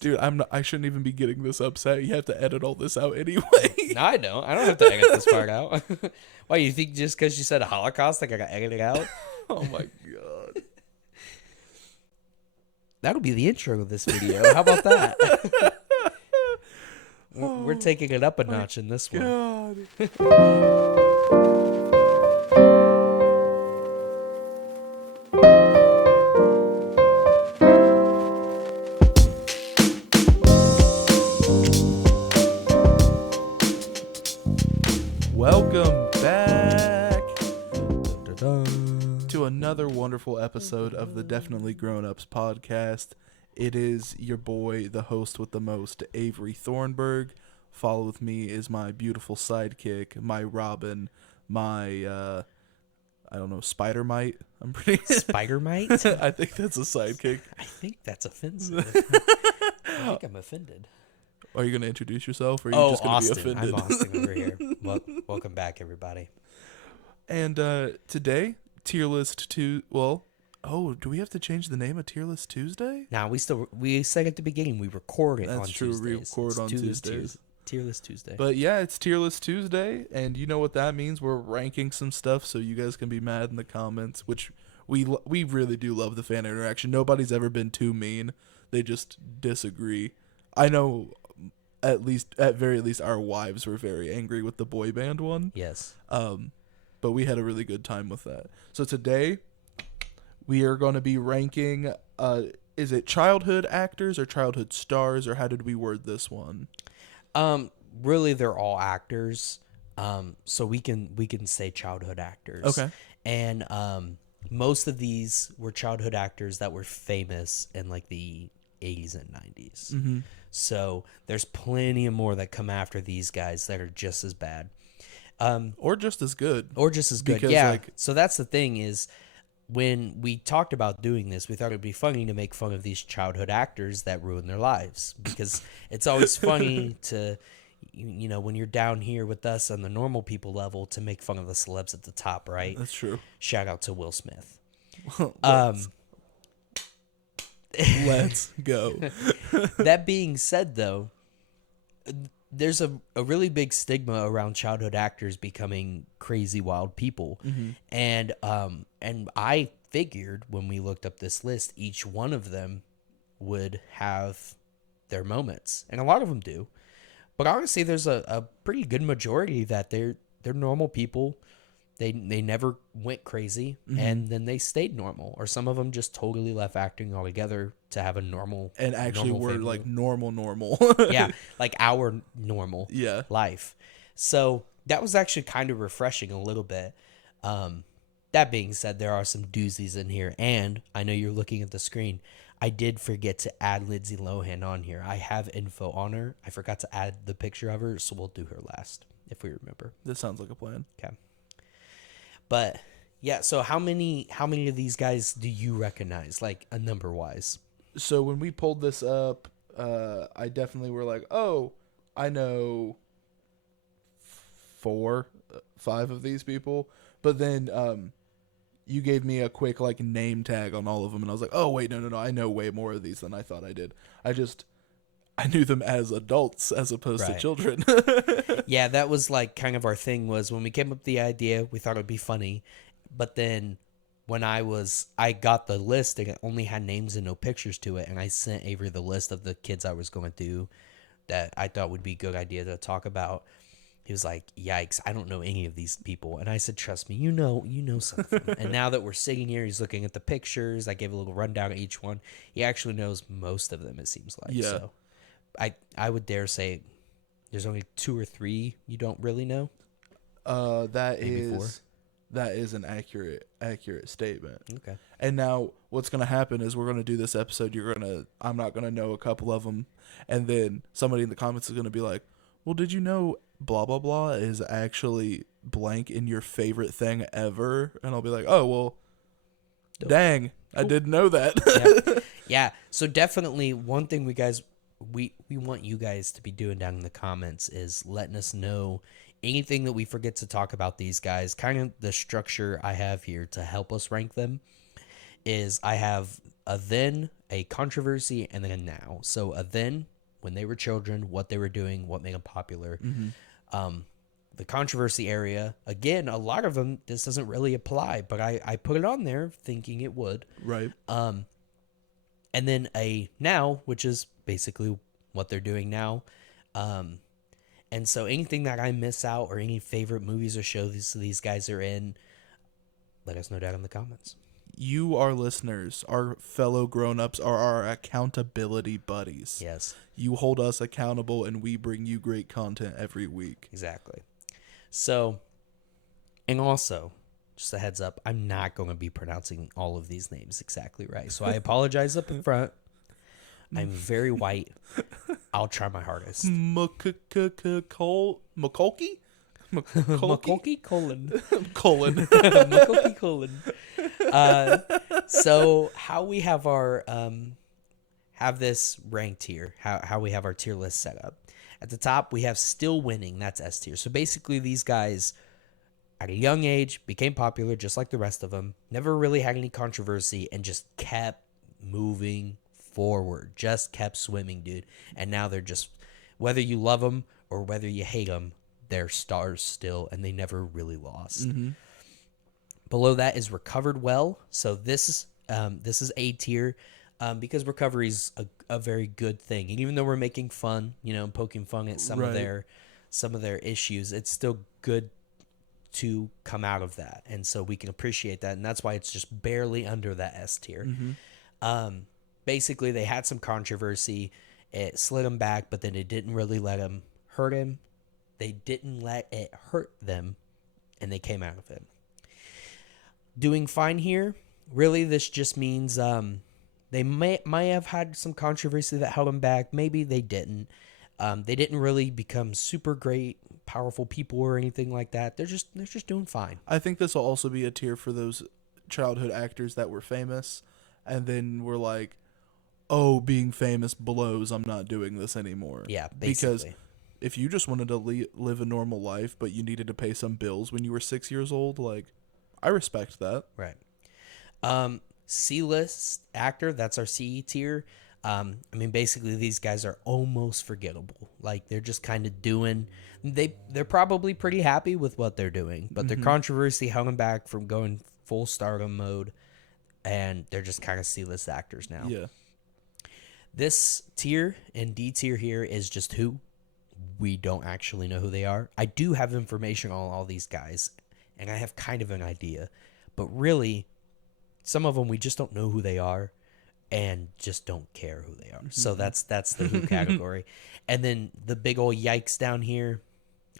Dude, I shouldn't even be getting this upset. You have to edit all this out anyway. No, I don't. I don't have to edit this part out. Why, you think just because you said Holocaust, like I got edited out? Oh my god. That'll be the intro of this video. How about that? We're taking it up a notch in this one. God. Welcome back to another wonderful episode of the Definitely Grown Ups podcast. It is your boy, the host with the most, Avery Thornburg. Follow with me is my beautiful sidekick, my Robin, my, I don't know, Spider Mite. I'm pretty... Spider Mite? I think that's a sidekick. I think that's offensive. I think I'm offended. Are you going to introduce yourself, or are you just going to be Austin. offended? I'm Austin over here. Welcome back, everybody. And today, Tier List 2... Well, do we have to change the name of Tier List Tuesday? Now, we said at the beginning, we record it on That's true, Tuesdays. we record on Tuesdays. Tier List Tuesday. But yeah, it's Tier List Tuesday, and you know what that means. We're ranking some stuff, so you guys can be mad in the comments, which we really do love the fan interaction. Nobody's ever been too mean. They just disagree. I know... At very least, our wives were very angry with the boy band one. Yes. But we had a really good time with that. So today, we are going to be ranking, is it childhood actors or childhood stars, or how did we word this one? Really, they're all actors. So we can say childhood actors. Okay. And most of these were childhood actors that were famous in like the 80s and 90s. Mm-hmm. So there's plenty of more that come after these guys that are just as bad. Or just as good. Because, yeah. So that's the thing is, when we talked about doing this, we thought it'd be funny to make fun of these childhood actors that ruin their lives. Because it's always funny to, you know, when you're down here with us on the normal people level, to make fun of the celebs at the top, right? That's true. Shout out to Will Smith. Let's go. That being said, though, there's a really big stigma around childhood actors becoming crazy wild people. Mm-hmm. And I figured when we looked up this list, each one of them would have their moments, and a lot of them do. But honestly, there's a pretty good majority that they're normal people. They never went crazy, mm-hmm. and then they stayed normal. Or some of them just totally left acting altogether to have a normal and actually normal were family. like normal. Yeah, like our normal life. So that was actually kind of refreshing a little bit. That being said, there are some doozies in here, and I know you're looking at the screen. I did forget to add Lindsay Lohan on here. I have info on her. I forgot to add the picture of her, so we'll do her last if we remember. This sounds like a plan. Okay. But yeah, so how many of these guys do you recognize, like a number wise? So when we pulled this up, I definitely were like, oh, I know 4, 5 of these people. But then you gave me a quick like name tag on all of them, and I was like, oh wait, no, I know way more of these than I thought I did. I knew them as adults as opposed to children. Yeah, that was like kind of our thing, was when we came up with the idea, we thought it would be funny. But then when I got the list, and it only had names and no pictures to it, and I sent Avery the list of the kids I was going to do that I thought would be a good idea to talk about. He was like, yikes, I don't know any of these people. And I said, trust me, you know something. And now that we're sitting here, he's looking at the pictures. I gave a little rundown of each one. He actually knows most of them, it seems like. Yeah. So I would dare say there's only 2 or 3 you don't really know. That Maybe is 4. That is an accurate statement. Okay. And now what's going to happen is we're going to do this episode. I'm not going to know a couple of them. And then somebody in the comments is going to be like, well, did you know blah, blah, blah is actually blank in your favorite thing ever? And I'll be like, oh, well, dang, cool. I didn't know that. Yeah. So definitely one thing we want you guys to be doing down in the comments is letting us know anything that we forget to talk about these guys. Kind of the structure I have here to help us rank them is I have a then, a controversy, and then a now. So a then, when they were children, what they were doing, what made them popular. The controversy area, again, a lot of them, this doesn't really apply, but I put it on there thinking it would. Right. And then a now, which is basically what they're doing now. And so anything that I miss out or any favorite movies or shows these guys are in, let us know down in the comments. You, our listeners, our fellow grown-ups, are our accountability buddies. Yes. You hold us accountable, and we bring you great content every week. Exactly. So, and also, just a heads up, I'm not going to be pronouncing all of these names exactly right. So I apologize up in front. I'm very white. I'll try my hardest. Makolki? Makolki colon. Colon. Makolki colon. So how we have our have this ranked here, how we have our tier list set up. At the top, we have still winning. That's S tier. So basically, these guys, at a young age, became popular just like the rest of them. Never really had any controversy and just kept moving forward. Just kept swimming, dude. And now they're just, whether you love them or whether you hate them, they're stars still, and they never really lost. Mm-hmm. Below that is recovered well. So this is A tier. Because recovery is a very good thing, and even though we're making fun, poking fun at some of their issues, it's still good to come out of that, and so we can appreciate that, and that's why it's just barely under that S tier. Mm-hmm. Basically, they had some controversy, it slid them back, but then it didn't really let them hurt him. They didn't let it hurt them, and they came out of it. Doing fine here. Really, this just means they might have had some controversy that held them back. Maybe they didn't. They didn't really become super great, powerful people or anything like that. They're just doing fine. I think this will also be a tier for those childhood actors that were famous, and then were like, "Oh, being famous blows. I'm not doing this anymore." Yeah, basically. Because if you just wanted to live a normal life, but you needed to pay some bills when you were 6 years old, like, I respect that. Right. C-list actor, that's our C tier. Basically these guys are almost forgettable. Like, they're just kind of doing, they're probably pretty happy with what they're doing, but their controversy held them back from going full stardom mode, and they're just kind of C-list actors now. Yeah. This tier and D tier here is just who we don't actually know who they are. I do have information on all these guys, and I have kind of an idea, but really, some of them we just don't know who they are and just don't care who they are. So that's the who category. And then the big old yikes down here.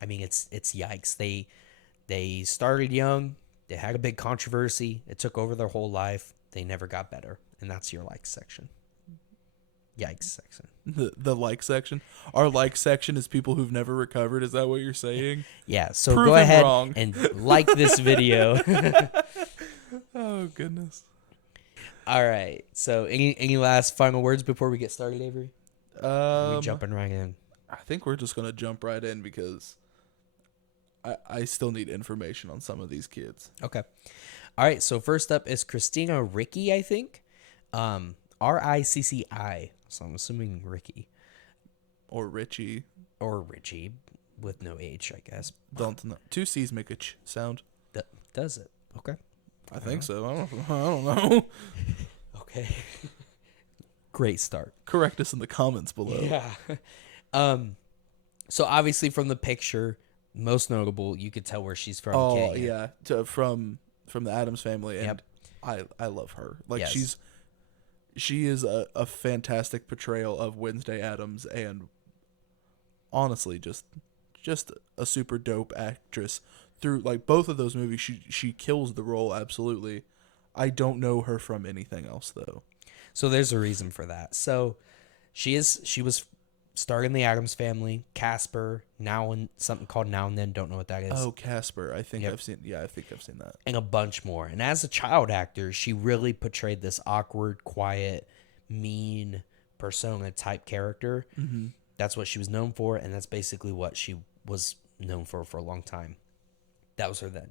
I mean, it's yikes. They started young. They had a big controversy. It took over their whole life. They never got better. And that's your like section. Yikes section. The like section? Our like section is people who've never recovered. Is that what you're saying? Yeah. So Proven go ahead wrong. and like this video. Oh, goodness. All right. So any last final words before we get started, Avery? We're jumping right in. I think we're just going to jump right in because I still need information on some of these kids. Okay. All right. So first up is Christina Ricci, I think. Ricci. So I'm assuming Ricky. Or Richie. Or Richie with no H, I guess. Don't know. 2 C's make a sound. Does it? Okay. I think so. I don't know. Okay. Great start. Correct us in the comments below. Yeah. So obviously from the picture, most notable, you could tell where she's from. Oh, yeah. From the Addams Family, and Yep. I love her. Like, Yes. she is a fantastic portrayal of Wednesday Addams, and honestly, just a super dope actress. Through like both of those movies, she kills the role absolutely. I don't know her from anything else though. So there's a reason for that. So she was starred in the Addams Family, Casper, now in something called Now and Then, don't know what that is. Oh, Casper. I think Yep. I've seen. Yeah, I think I've seen that. And a bunch more. And as a child actor, she really portrayed this awkward, quiet, mean persona type character. Mm-hmm. That's what she was known for, and that's basically what she was known for a long time. That was her then.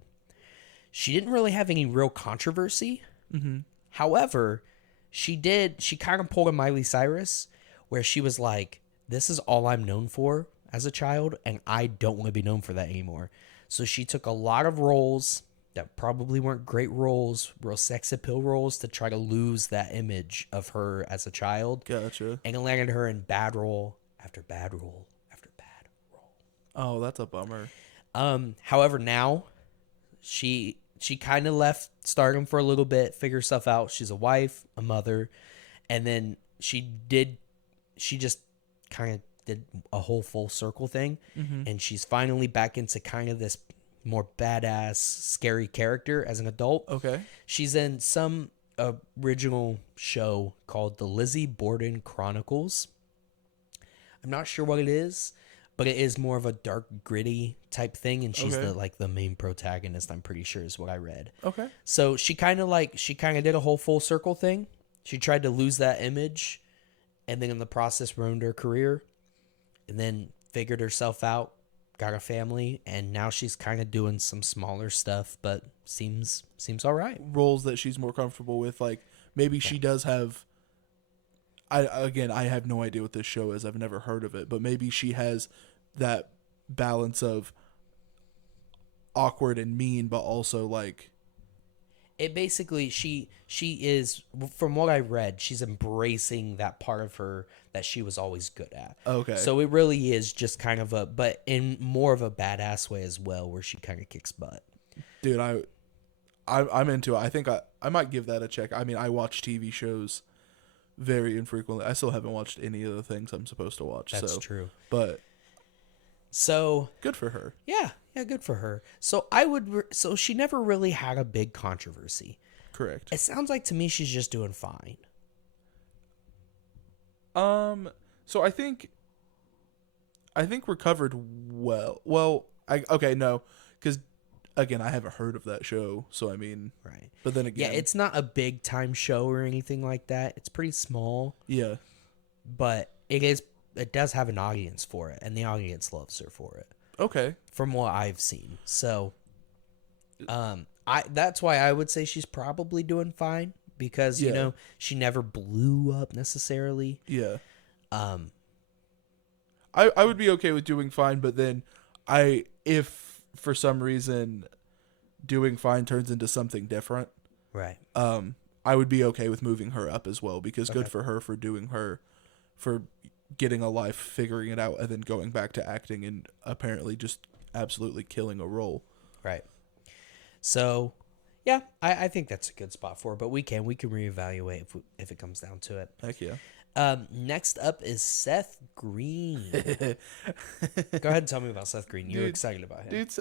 She didn't really have any real controversy. Mm-hmm. However, she kind of pulled a Miley Cyrus where she was like, this is all I'm known for as a child, and I don't want to be known for that anymore. So she took a lot of roles that probably weren't great roles, real sex appeal roles, to try to lose that image of her as a child. Gotcha. And it landed her in bad role after bad role after bad role. Oh, that's a bummer. However, now she kind of left stardom for a little bit, figure herself out. She's a wife, a mother, and then she just kind of did a whole full circle thing, and she's finally back into kind of this more badass, scary character as an adult. Okay. She's in some original show called The Lizzie Borden Chronicles. I'm not sure what it is, but it is more of a dark, gritty type thing, and she's the main protagonist, I'm pretty sure, is what I read. Okay. So she kind of did a whole full circle thing. She tried to lose that image, and then in the process ruined her career, and then figured herself out, got a family, and now she's kind of doing some smaller stuff, but seems all right. Roles that she's more comfortable with, like maybe she does have. I have no idea what this show is. I've never heard of it, but maybe she has that balance of awkward and mean, but also like. It basically, she is, from what I read, she's embracing that part of her that she was always good at. Okay. So it really is just kind of but in more of a badass way as well, where she kind of kicks butt. Dude, I'm into it. I think I might give that a check. I mean, I watch TV shows very infrequently. I still haven't watched any of the things I'm supposed to watch. That's true. But so good for her. Yeah, good for her. So so she never really had a big controversy. Correct. It sounds like to me she's just doing fine. So I think we're covered well. Well, no, because again, I haven't heard of that show, so I mean, right. But then again, yeah, it's not a big time show or anything like that. It's pretty small. Yeah, but it does have an audience for it, and the audience loves her for it. Okay. From what I've seen. So that's why I would say she's probably doing fine, because you know, she never blew up necessarily. Yeah. I would be okay with doing fine, but then if for some reason doing fine turns into something different, right. I would be okay with moving her up as well, because good for her for getting a life, figuring it out, and then going back to acting and apparently just absolutely killing a role. Right. So, yeah, I think that's a good spot for her, but we can reevaluate if it comes down to it. Heck yeah. Next up is Seth Green. Go ahead and tell me about Seth Green. You're excited about him. Dude,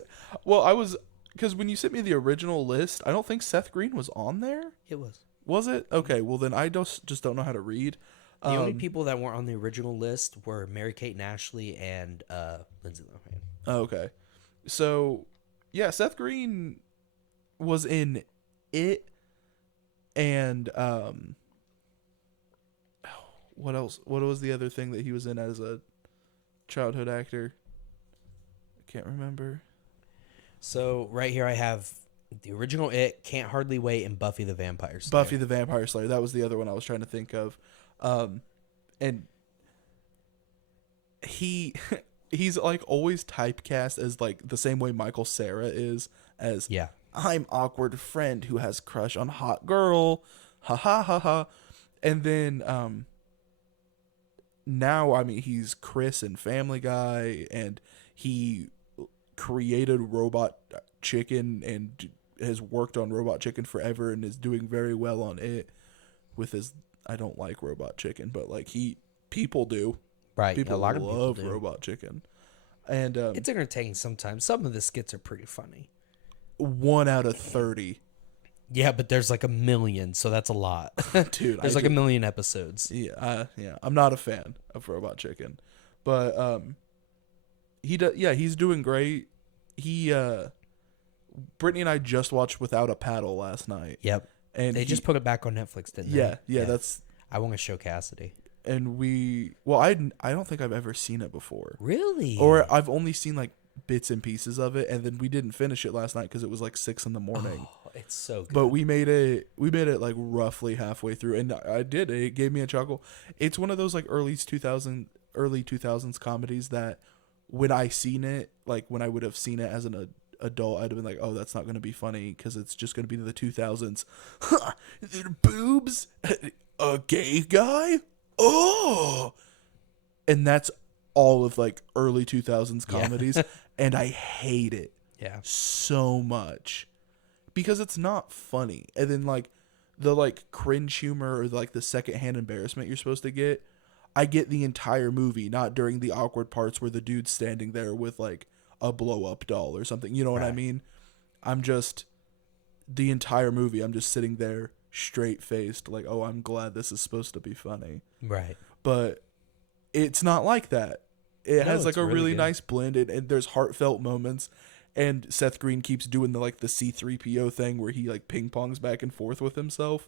well, I was, because when you sent me the original list, I don't think Seth Green was on there. It was. Was it? Okay, well then I just don't know how to read. The only people that weren't on the original list were Mary-Kate and Ashley and Lindsay Lohan. Oh, okay. So, yeah, Seth Green was in It, and what else? What was the other thing that he was in as a childhood actor? I can't remember. So, right here I have the original It, Can't Hardly Wait, and Buffy the Vampire Slayer. Buffy the Vampire Slayer. That was the other one I was trying to think of. And he's like always typecast as like the same way Michael Cera is, as I'm awkward friend who has crush on hot girl, ha ha ha ha, and then now I mean he's Chris in Family Guy, and he created Robot Chicken and has worked on Robot Chicken forever and is doing very well on it with his. I don't like Robot Chicken, but like people do. Right. People a lot of love people do. Robot Chicken. And it's entertaining sometimes. Some of the skits are pretty funny. 1 out of 30. Yeah, but there's like a million, so that's a lot. Dude, there's a million episodes. Yeah, I'm not a fan of Robot Chicken. But he's doing great. Brittany and I just watched Without a Paddle last night. Yep. And they just put it back on Netflix, didn't they? Yeah, that's. I want to show Cassidy. And I don't think I've ever seen it before. Really? Or I've only seen like bits and pieces of it, and then we didn't finish it last night because it was like 6 a.m. Oh, it's so good. But we made it like roughly halfway through, and it gave me a chuckle. It's one of those like early 2000s comedies that when I seen it, like when I would have seen it as an adult, I'd have been like, oh, that's not going to be funny because it's just going to be the 2000s. Boobs, a gay guy, oh, and that's all of like early 2000s comedies, and I hate it so much because it's not funny. And then like the like cringe humor or like the secondhand embarrassment you're supposed to get, I get the entire movie, not during the awkward parts where the dude's standing there with like a blow up doll or something. You know what I mean? I'm just the entire movie. I'm just sitting there straight faced, like, oh, I'm glad this is supposed to be funny. Right. But it's not like that. It has like a really good. nice blend, and there's heartfelt moments. And Seth Green keeps doing the like the C-3PO thing where he like ping pongs back and forth with himself.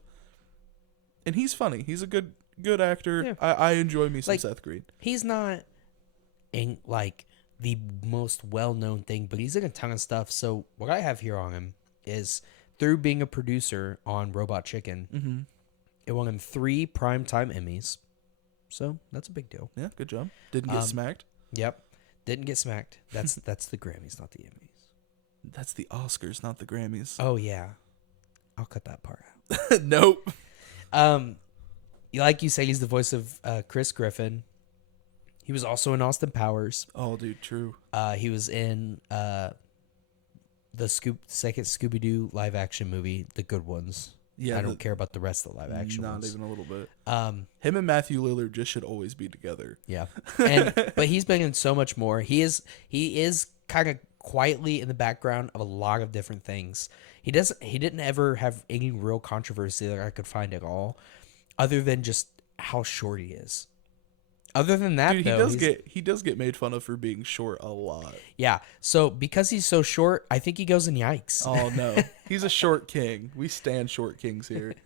And he's funny. He's a good actor. Yeah. I enjoy me some Like, Seth Green. He's not in like the most well-known thing, but he's in a ton of stuff. So what I have here on him is through being a producer on Robot Chicken, it won him 3 Primetime Emmys. So that's a big deal. Yeah, good job. Didn't get smacked. Yep. Didn't get smacked. That's the Grammys, not the Emmys. That's the Oscars, not the Grammys. Oh yeah. I'll cut that part out. Nope. Like you say, he's the voice of Chris Griffin. He was also in Austin Powers. Oh, dude, true. He was in the second Scooby-Doo live action movie, The Good Ones. Yeah, I don't care about the rest of the live action ones. Not even a little bit. Him and Matthew Lillard just should always be together. Yeah, but he's been in so much more. He is kind of quietly in the background of a lot of different things. He didn't ever have any real controversy that I could find at all, other than just how short he is. Other than that, dude, though, he does get made fun of for being short a lot. Yeah, so because he's so short, I think he goes in yikes. Oh no, he's a short king. We stand short kings here.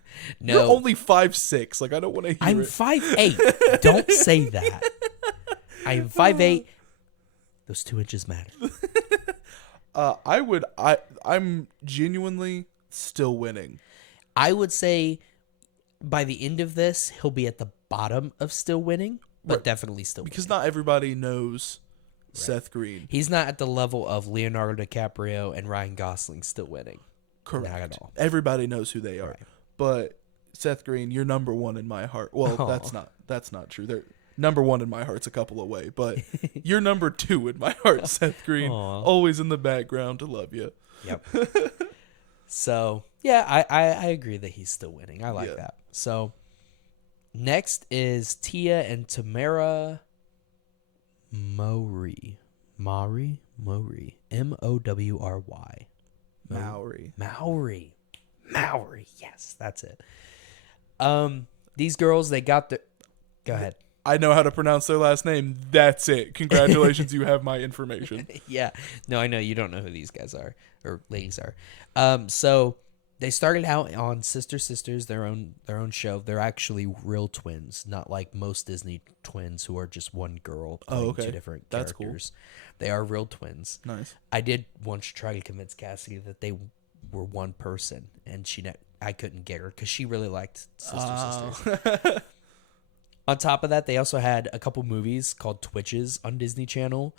No, you're only 5'6". Like I don't want to hear I'm it. 5'8". Don't say that. I am 5'8". Those 2 inches matter. I'm genuinely still winning. I would say by the end of this, he'll be at the bottom of still winning, but Right. definitely still Because winning. not everybody knows Seth Green. He's not at the level of Leonardo DiCaprio and Ryan Gosling still winning. Correct. Not at all. Everybody knows who they are. Right. But Seth Green, you're number one in my heart. Well, that's not true. They're number one in my heart's a couple away, but you're number 2 in my heart, Seth Green. Aw. Always in the background to love you. Yep. So, yeah, I agree that he's still winning. I like that. So, next is Tia and Tamara Mowry. Mowry? M-O-W-R-Y. Mowry. Mowry. Yes, that's it. These girls, they got the... Go ahead. I know how to pronounce their last name. That's it. Congratulations, you have my information. Yeah. No, I know you don't know who these guys are or ladies are. So they started out on Sister Sisters, their own show. They're actually real twins, not like most Disney twins who are just one girl playing 2 different That's characters. Cool. They are real twins. Nice. I did once try to convince Cassidy that they were one person, and I couldn't get her because she really liked Sister Sisters. On top of that, they also had a couple movies called Twitches on Disney Channel,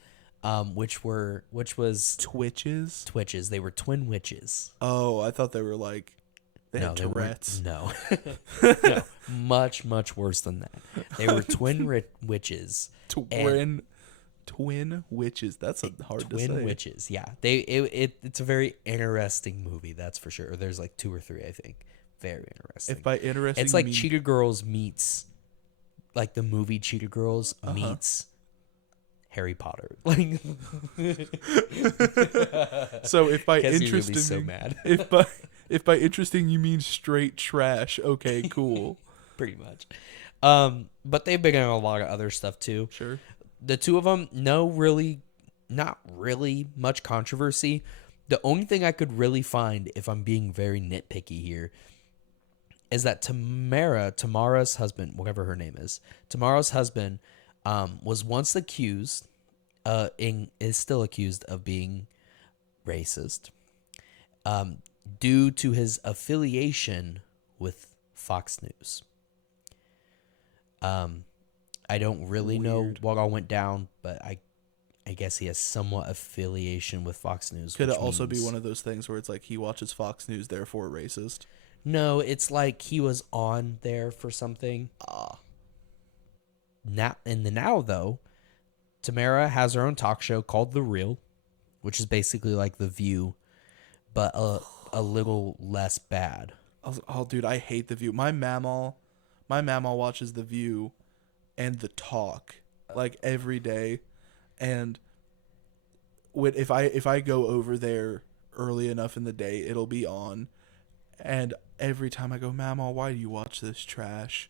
which was Twitches. They were twin witches. Oh, I thought they were like they had Tourette's. No, much worse than that. They were twin witches. Twin witches. That's hard to say. Twin witches. Yeah, it's a very interesting movie. That's for sure. There's like 2 or 3, I think. Very interesting. If by interesting, it's like Cheetah Girls meets. Like the movie Cheetah Girls meets Harry Potter. Like, so if by interesting, interesting, so mad. if by interesting you mean straight trash, okay, cool. Pretty much. But they've been in a lot of other stuff too. Sure. The 2 of them, not really much controversy. The only thing I could really find, if I'm being very nitpicky here, is that Tamara's husband, whatever her name is, Tamara's husband, was once accused, is still accused of being racist. due to his affiliation with Fox News. I don't really know Weird. what all went down, but I guess he has somewhat affiliation with Fox News. Could it which also be means- one of those things where it's like he watches Fox News, therefore racist? No, it's like he was on there for something. Now though, Tamara has her own talk show called The Real, which is basically like The View, but a little less bad. Oh, dude, I hate The View. My mamaw watches The View and The Talk like every day, and if I go over there early enough in the day, it'll be on, and every time I go, Mamaw, why do you watch this trash?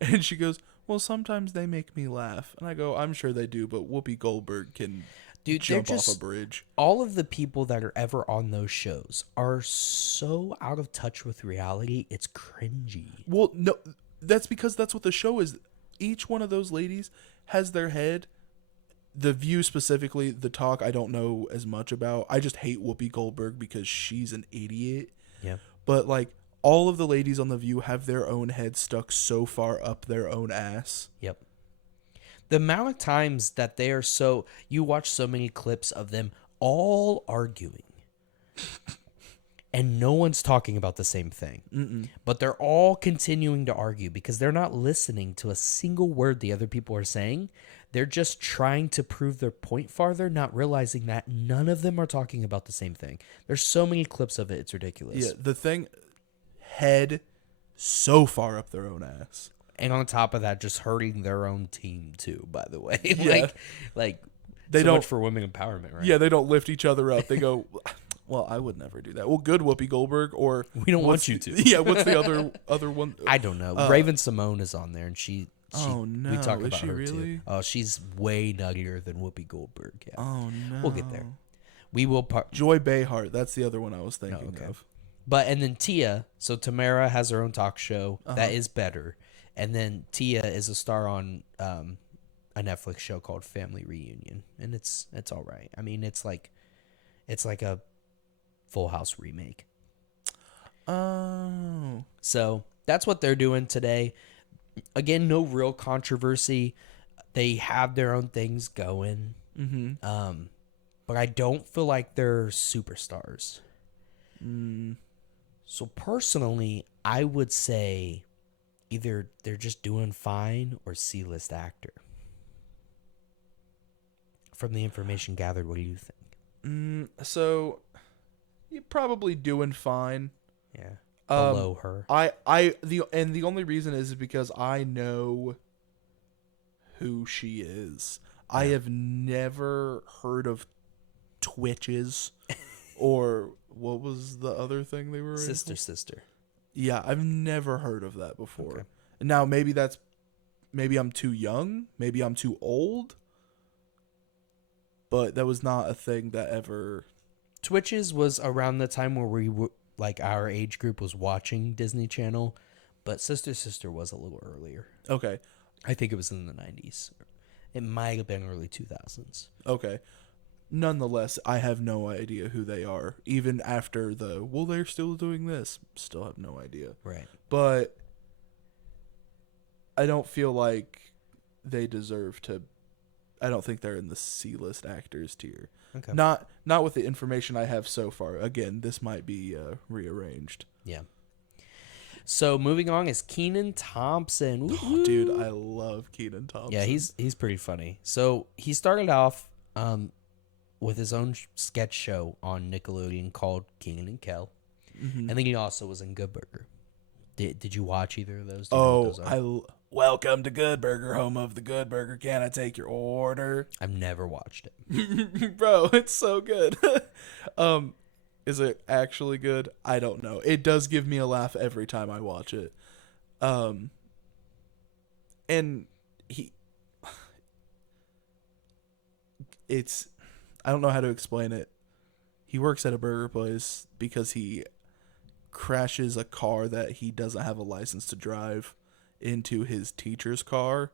And she goes, well, sometimes they make me laugh, and I go, I'm sure they do, but Whoopi Goldberg can jump off a bridge. All of the people that are ever on those shows are so out of touch with reality. It's cringy. Well, no, that's because that's what the show is. Each one of those ladies has their head. The View specifically, The Talk, I don't know as much about. I just hate Whoopi Goldberg because she's an idiot. Yeah. But like all of the ladies on The View have their own head stuck so far up their own ass. Yep. The amount of times that they are you watch so many clips of them all arguing and no one's talking about the same thing. But they're all continuing to argue because they're not listening to a single word the other people are saying. They're just trying to prove their point farther, not realizing that none of them are talking about the same thing. There's so many clips of it. It's ridiculous. Yeah, the thing, head so far up their own ass. And on top of that, just hurting their own team too, by the way. Yeah. like They so don't much for women empowerment, right? Yeah, they don't lift each other up. They go, well, I would never do that. Well, good Whoopi Goldberg, or We don't want you to. Yeah, what's the other one? I don't know. Raven Simone is on there, and she Oh no, we talk is about she her really? too. Oh, she's way nuttier than Whoopi Goldberg. Yeah. Oh no, We'll get there. We will. Joy Behar, that's the other one I was thinking of. But and then Tia, so Tamara has her own talk show that is better, and then Tia is a star on a Netflix show called Family Reunion, and it's all right. I mean, it's like a Full House remake. Oh, So that's what they're doing today. Again, no real controversy. They have their own things going. But I don't feel like they're superstars. So personally, I would say either they're just doing fine or C-list actor. From the information gathered, what do you think? So you're probably doing fine. Yeah. Below her. The only reason is because I know who she is. Yeah. I have never heard of Twitches or what was the other thing they were Sister. Yeah, I've never heard of that before. Okay. Now maybe I'm too young, maybe I'm too old, but that was not a thing that ever. Twitches was around the time where we were, like, our age group was watching Disney Channel, but Sister was a little earlier. Okay. I think it was in the 90s. It might have been early 2000s. Okay. Nonetheless, I have no idea who they are. Even after they're still doing this. Still have no idea. Right. But I don't feel like they deserve to. I don't think they're in the C-list actors tier. Okay. Not with the information I have so far. Again, this might be rearranged. Yeah. So moving on is Kenan Thompson. Oh, dude, I love Kenan Thompson. Yeah, he's pretty funny. So he started off with his own sketch show on Nickelodeon called Kenan and Kel, and then he also was in Good Burger. Did you watch either of those? Do you know what those are? Welcome to Good Burger, home of the Good Burger. Can I take your order? I've never watched it. Bro, it's so good. Is it actually good? I don't know. It does give me a laugh every time I watch it. And I don't know how to explain it. He works at a burger place because he crashes a car that he doesn't have a license to drive into his teacher's car,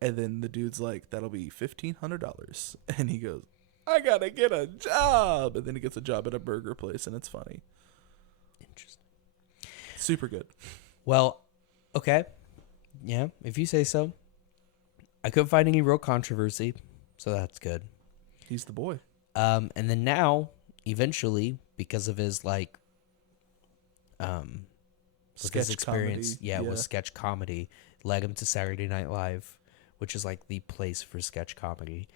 and then the dude's like, that'll be $1,500, and he goes, I gotta get a job, and then he gets a job at a burger place, and it's funny. Super good. Well, okay. Yeah, if you say so. I couldn't find any real controversy, so that's good. He's the boy. And then now, eventually, because of his with his Sketch experience, comedy. with sketch comedy, led him to Saturday Night Live, which is like the place for sketch comedy.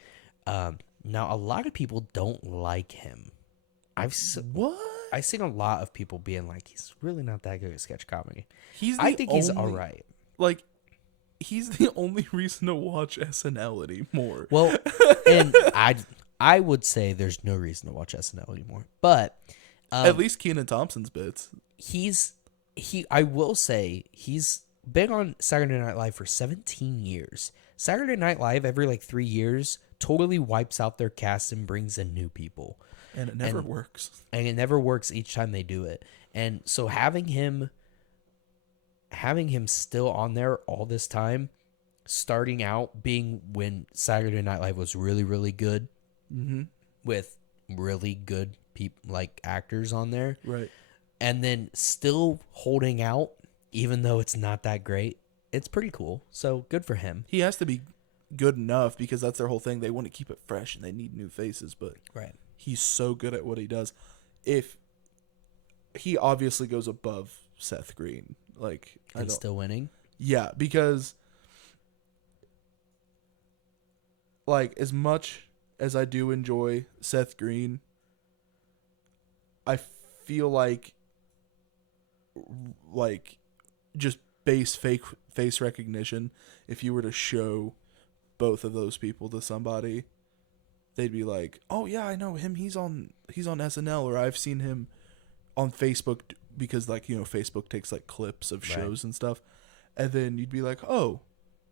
Now a lot of people don't like him. What? I've seen a lot of people being like, he's really not that good at sketch comedy. He's I think he's all right. Like, he's the only reason to watch SNL anymore. Well, and I would say there's no reason to watch SNL anymore. But at least Kenan Thompson's bits. I will say he's been on Saturday Night Live for 17 years. Saturday Night Live every like 3 years totally wipes out their cast and brings in new people. And it never works. And it never works each time they do it. And so having him still on there all this time, starting out being when Saturday Night Live was really, really good, with really good people like actors on there, right? And then still holding out, even though it's not that great, it's pretty cool. So good for him. He has to be good enough because that's their whole thing. They want to keep it fresh and they need new faces, but right. He's so good at what he does. If he obviously goes above Seth Green, like and still winning. Yeah, because like as much as I do enjoy Seth Green, I feel like just base face recognition, if you were to show both of those people to somebody, they'd be like, "Oh yeah, I know him. He's on SNL," or "I've seen him on Facebook," because like, you know, Facebook takes like clips of shows and stuff, and then you'd be like, "Oh,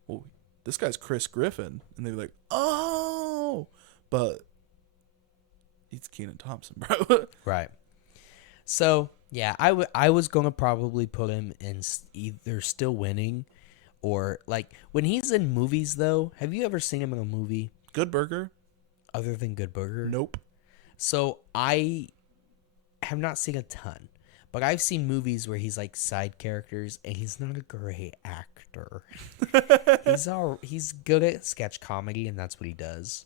well, this guy's Chris Griffin," and they'd be like, "Oh," but it's Kenan Thompson, bro. Right. So yeah, I was gonna probably put him in either still winning, or like when he's in movies though. Have you ever seen him in a movie? Good Burger. Other than Good Burger? Nope. So I have not seen a ton, but I've seen movies where he's like side characters, and he's not a great actor. He's good at sketch comedy, and that's what he does.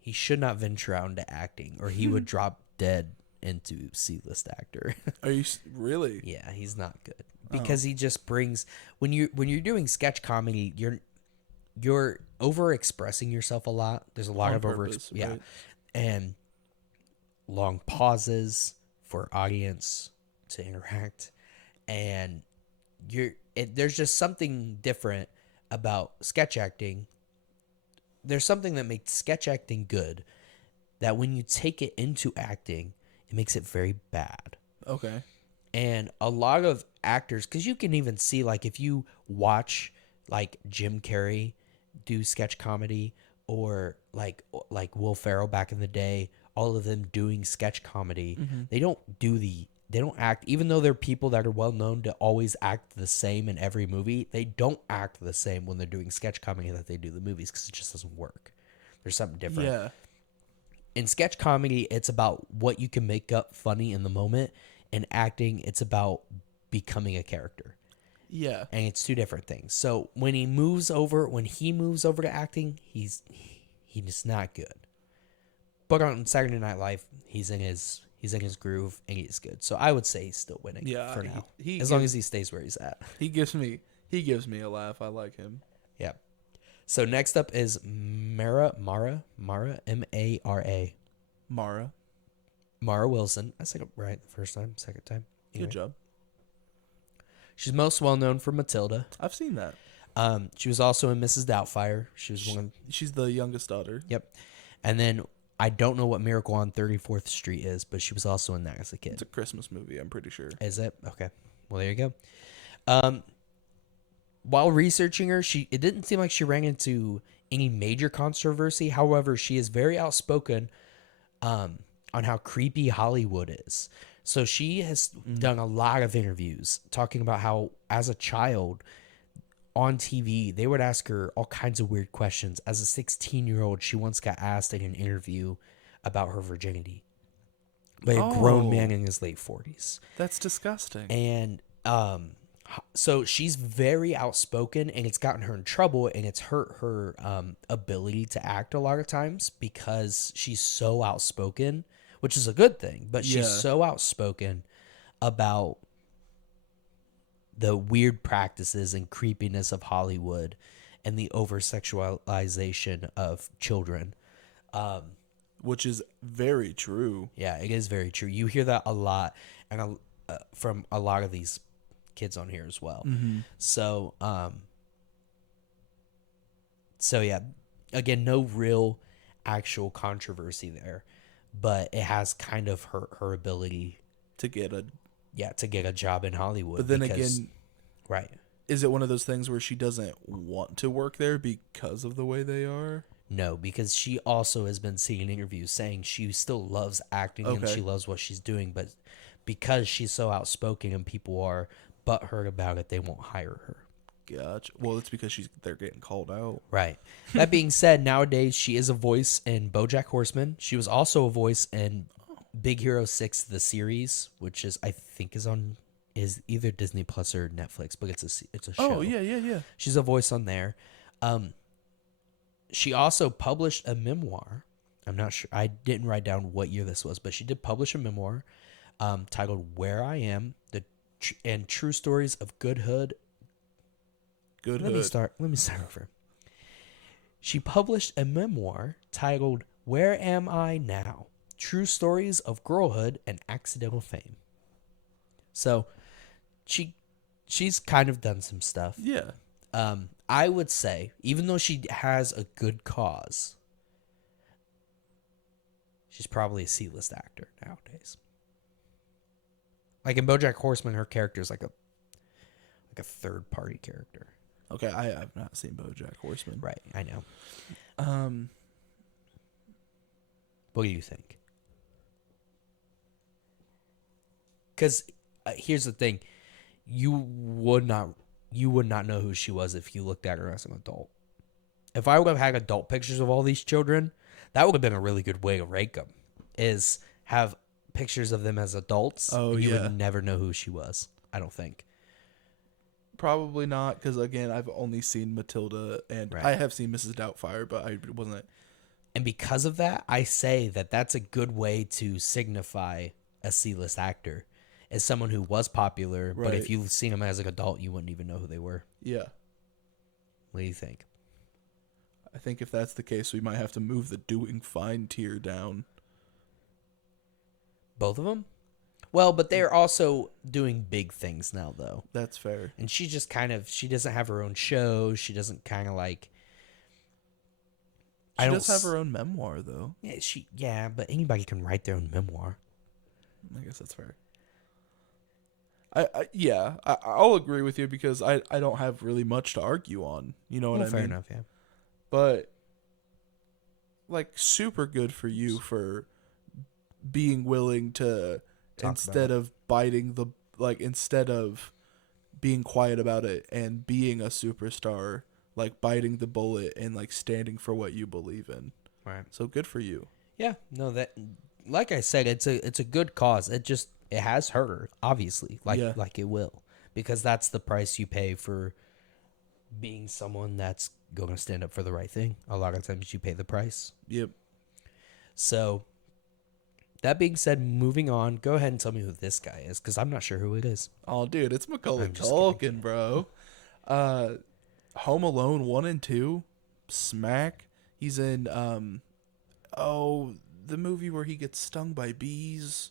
He should not venture out into acting, or he would drop dead into C-list actor. Are you really? Yeah, he's not good because he just brings when you're doing sketch comedy, you're over expressing yourself a lot. There's a lot of purpose, right? And long pauses for audience to interact, and there's just something different about sketch acting. There's something that makes sketch acting good, that when you take it into acting, it makes it very bad. Okay. And a lot of actors, because you can even see, like, if you watch like Jim Carrey do sketch comedy, or like Will Ferrell back in the day, all of them doing sketch comedy, they don't act, even though they're people that are well known to always act the same in every movie, they don't act the same when they're doing sketch comedy that they do the movies, because it just doesn't work. There's something different. Yeah. In sketch comedy, it's about what you can make up funny in the moment. In acting, it's about becoming a character. Yeah. And it's two different things. So when he moves over to acting, he's not good. But on Saturday Night Live, he's in his groove and he's good. So I would say he's still winning for now. As long as he stays where he's at. He gives me a laugh. I like him. Yeah. So next up is Mara, M-A-R-A. Mara Wilson. I said it right the first time, second time. Anyway. Good job. She's most well known for Matilda. I've seen that. She was also in Mrs. Doubtfire. She's the youngest daughter. Yep. And then I don't know what Miracle on 34th Street is, but she was also in that as a kid. It's a Christmas movie, I'm pretty sure. Is it? Okay. Well, there you go. While researching her, it didn't seem like she ran into any major controversy. However, she is very outspoken on how creepy Hollywood is. So she has done a lot of interviews talking about how, as a child on TV, they would ask her all kinds of weird questions. As a 16-year-old, she once got asked in an interview about her virginity. by a grown man Oh. in his late 40s. That's disgusting. And so she's very outspoken, and it's gotten her in trouble, and it's hurt her ability to act a lot of times because she's so outspoken, which is a good thing, but she's Yeah. so outspoken about the weird practices and creepiness of Hollywood and the over sexualization of children. Which is very true. Yeah, it is very true. You hear that a lot, and from a lot of these kids on here as well. Mm-hmm. So, so yeah, again, no real actual controversy there, but it has kind of hurt her ability To get a... to get a job in Hollywood. But then because, again, right. is it one of those things where she doesn't want to work there because of the way they are? No, because she also has been seeing interviews saying she still loves acting and Okay. she loves what she's doing, but because she's so outspoken and people are butthurt about it, they won't hire her. Gotcha. Well, it's because they're getting called out. Right. That being said, nowadays she is a voice in BoJack Horseman. She was also a voice in Big Hero 6, the series, which is I think is either Disney Plus or Netflix, but it's a show. Oh, yeah. She's a voice on there. She also published a memoir. I'm not sure. I didn't write down what year this was, but she did publish a memoir titled "Where I Am: and True Stories of Good Hood." Good Let hood. me start over. She published a memoir titled "Where Am I Now: True Stories of Girlhood and Accidental Fame." So, she's kind of done some stuff. Yeah. I would say, even though she has a good cause, she's probably a C-list actor nowadays. Like in BoJack Horseman, her character is like a third-party character. Okay, I have not seen BoJack Horseman. Right, I know. Um, What do you think? Because here's the thing, you would not know who she was if you looked at her as an adult. If I would have had adult pictures of all these children, that would have been a really good way to rank them. Is have pictures of them as adults. Oh, and you yeah. would never know who she was. I don't think. Probably not, because again, I've only seen Matilda, and Right. I have seen Mrs. Doubtfire, but I wasn't. And because of that, I say that that's a good way to signify a C-list actor as someone who was popular, but if Right. you've seen them as an adult, you wouldn't even know who they were. Yeah, What do you think? I think if that's the case, we might have to move the doing fine tier down. Both of them? Well, but they're also doing big things now, though. That's fair. And she just she doesn't have her own show. She doesn't kind of like. She does have her own memoir, though. Yeah, but anybody can write their own memoir. I guess that's fair. I'll agree with you because I don't have really much to argue on. You know what I mean? Fair enough, yeah. But like, super good for you for being willing to instead of being quiet about it and being a superstar, like biting the bullet and like standing for what you believe in. Right. So good for you. Yeah. No, that like I said, it's a good cause. It has hurt her, obviously. Like it will. Because that's the price you pay for being someone that's going to stand up for the right thing. A lot of times you pay the price. Yep. So, that being said, moving on, go ahead and tell me who this guy is, because I'm not sure who it is. Oh, dude, it's Macaulay I'm just Culkin, bro. Home Alone 1 and 2, Smack. He's in, the movie where he gets stung by bees.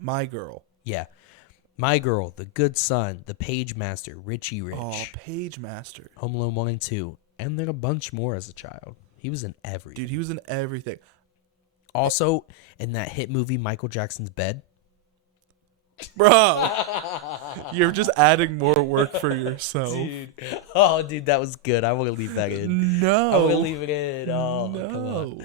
My Girl. Yeah. My Girl, The Good Son, The Page Master, Richie Rich, Oh, Page Master. Home Alone 1 and 2, and then a bunch more as a child. He was in everything. Dude, he was in everything. Also, in that hit movie, Michael Jackson's Bed. Bro, you're just adding more work for yourself. Dude. Oh, dude, that was good. I want to leave that in. No. I want to leave it in. Oh, come on. no.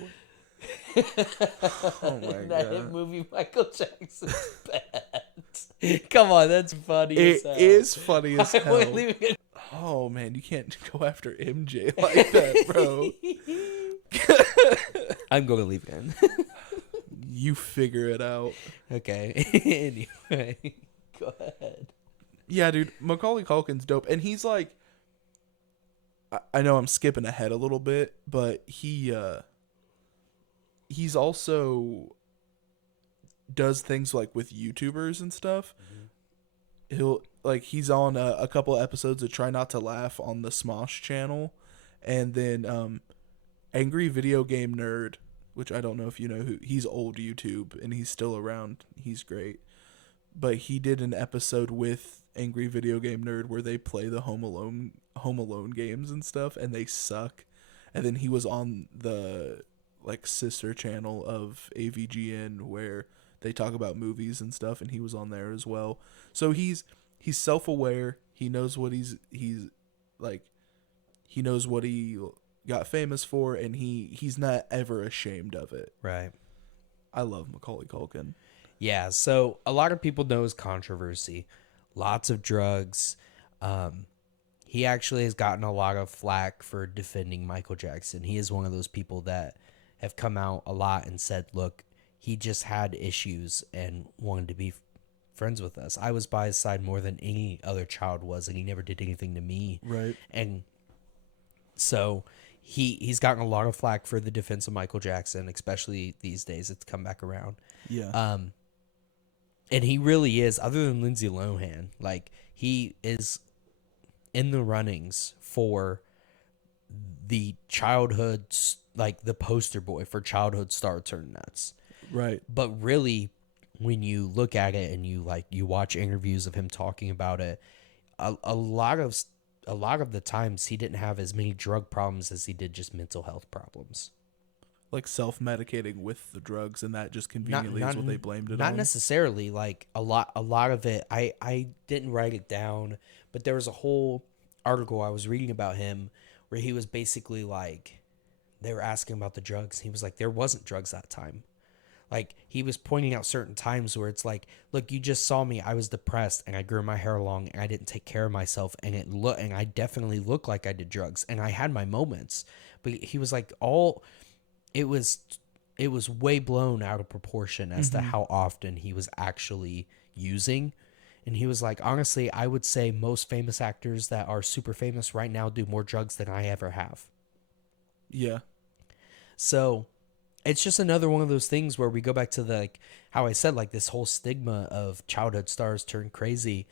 Oh my That hit god. movie, Michael Jackson's Bed. Come on, that's funny as It hell. is funny as I want to hell. leave it in. Oh man, you can't go after MJ like that, bro. I'm going to leave it in. You figure it out. Okay. Anyway, go ahead. Yeah, dude, Macaulay Culkin's dope, and he's like, I know I'm skipping ahead a little bit, but he's also does things like with YouTubers and stuff. He's on a couple episodes of Try Not to Laugh on the Smosh channel, and then Angry Video Game Nerd, which I don't know if you know who. He's old YouTube and he's still around. He's great, but he did an episode with Angry Video Game Nerd where they play the Home Alone games and stuff, and they suck. And then he was on the like sister channel of AVGN where they talk about movies and stuff, and he was on there as well. So he's self-aware. He knows what he's like. He knows what he got famous for, and he's not ever ashamed of it. Right. I love Macaulay Culkin. Yeah, so a lot of people know his controversy. Lots of drugs. He actually has gotten a lot of flack for defending Michael Jackson. He is one of those people that have come out a lot and said, look, he just had issues and wanted to be friends with us. I was by his side more than any other child was, and he never did anything to me. Right. And so he's gotten a lot of flack for the defense of Michael Jackson, especially these days. It's come back around. Yeah. And he really is, other than Lindsay Lohan, like, he is in the runnings for the childhood, like, the poster boy for childhood star turn nuts. Right. But really, when you look at it and you watch interviews of him talking about it, a lot of the times he didn't have as many drug problems as he did just mental health problems. Like self-medicating with the drugs, and that just conveniently is what they blamed it on. Not necessarily. Like a lot of it, I didn't write it down, but there was a whole article I was reading about him where he was basically like, they were asking about the drugs. He was like, there wasn't drugs that time. Like, he was pointing out certain times where it's like, look, you just saw me. I was depressed and I grew my hair long and I didn't take care of myself, and and I definitely looked like I did drugs and I had my moments. But he was like, it was way blown out of proportion as to how often he was actually using. And he was like, honestly, I would say most famous actors that are super famous right now do more drugs than I ever have. Yeah. So it's just another one of those things where we go back to how I said, like, this whole stigma of childhood stars turn crazy.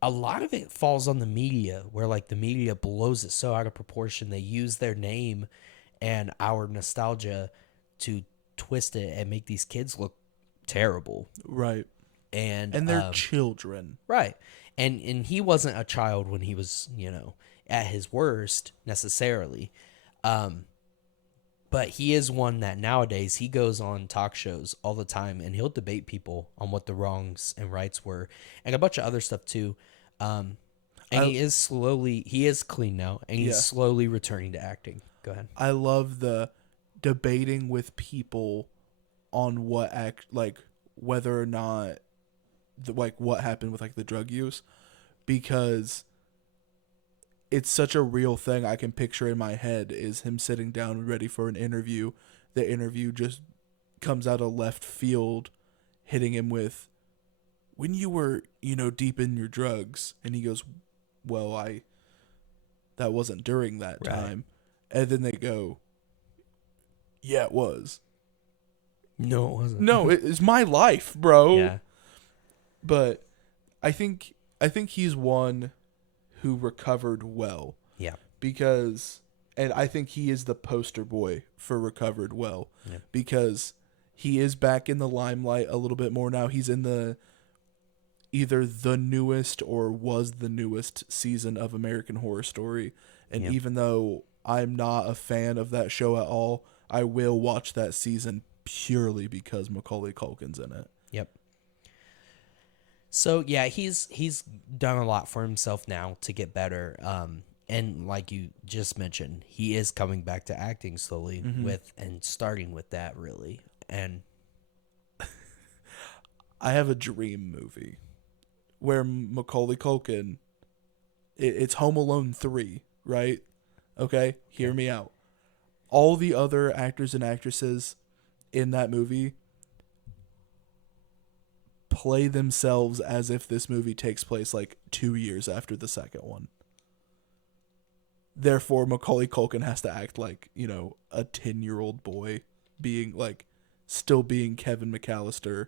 A lot of it falls on the media, where like the media blows it so out of proportion. They use their name and our nostalgia to twist it and make these kids look terrible. Right. And they're children. Right. And he wasn't a child when he was, at his worst necessarily. But he is one that nowadays he goes on talk shows all the time and he'll debate people on what the wrongs and rights were and a bunch of other stuff too. And he is clean now, and he's slowly returning to acting. Go ahead. I love the debating with people on whether or not what happened with like the drug use, because it's such a real thing. I can picture in my head is him sitting down ready for an interview. The interview just comes out of left field, hitting him with, when you were, deep in your drugs. And he goes, well, that wasn't during that time. And then they go, yeah, it was. No, it wasn't. No, it's my life, bro. Yeah. But I think he's one who recovered well. Yeah. And I think he is the poster boy for recovered well. Yeah. Because he is back in the limelight a little bit more now. He's in either the newest or was the newest season of American Horror Story. And even though I'm not a fan of that show at all, I will watch that season purely because Macaulay Culkin's in it. Yep. So yeah, he's done a lot for himself now to get better. And like you just mentioned, he is coming back to acting slowly starting with that really. And I have a dream movie where Macaulay Culkin, it's Home Alone 3, right? Okay, hear me out. All the other actors and actresses in that movie play themselves as if this movie takes place like 2 years after the second one. Therefore, Macaulay Culkin has to act like, a 10-year-old boy being like, still being Kevin McAllister,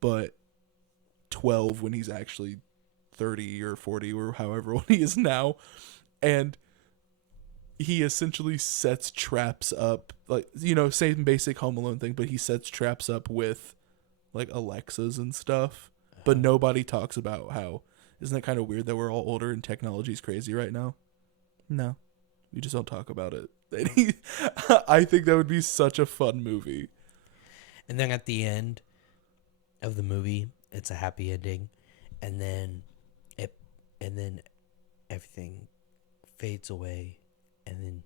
but 12 when he's actually 30 or 40 or however old he is now. And he essentially sets traps up, like, same basic Home Alone thing, but he sets traps up with like Alexas and stuff. But nobody talks about how, isn't that kind of weird that we're all older and technology's crazy right now? No, we just don't talk about it. I think that would be such a fun movie. And then at the end of the movie, it's a happy ending, and then everything fades away, and then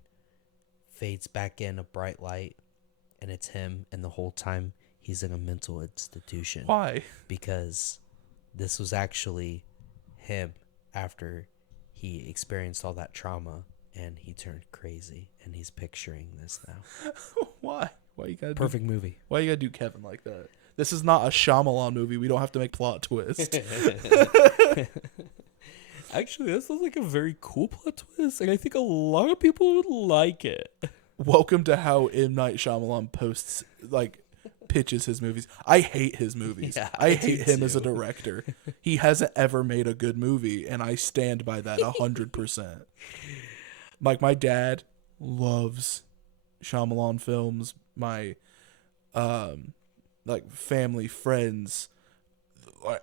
fades back in a bright light, and it's him, and the whole time he's in a mental institution. Why? Because this was actually him after he experienced all that trauma, and he turned crazy, and he's picturing this now. Why? Why you gotta Perfect movie. Why you gotta do Kevin like that? This is not a Shyamalan movie. We don't have to make plot twist. Actually, that sounds like a very cool plot twist, and I think a lot of people would like it. Welcome to how M. Night Shyamalan pitches his movies. I hate his movies. Yeah, I I hate do him as a too. director. He hasn't ever made a good movie, and I stand by that 100%. Like, my dad loves Shyamalan films. My family, friends.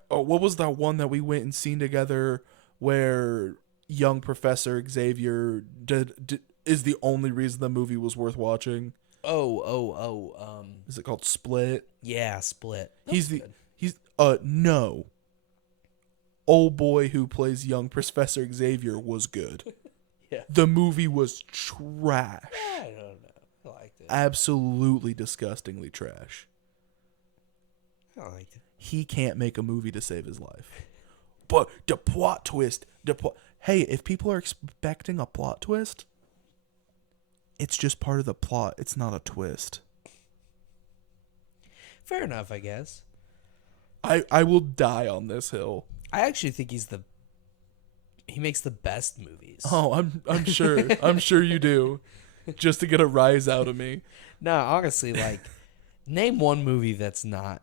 What was that one that we went and seen together where young Professor Xavier is the only reason the movie was worth watching? Is Is it called Split? yeah, Split. No. Old boy who plays young Professor Xavier was good. Yeah. The movie was trash. I don't know. I liked it. Absolutely disgustingly trash. I liked it. He can't make a movie to save his life. But the plot twist, hey, if people are expecting a plot twist, it's just part of the plot. It's not a twist. Fair enough, I guess. I will die on this hill. I actually think he makes the best movies. Oh, I'm sure. I'm sure you do. Just to get a rise out of me. No, honestly, name one movie that's not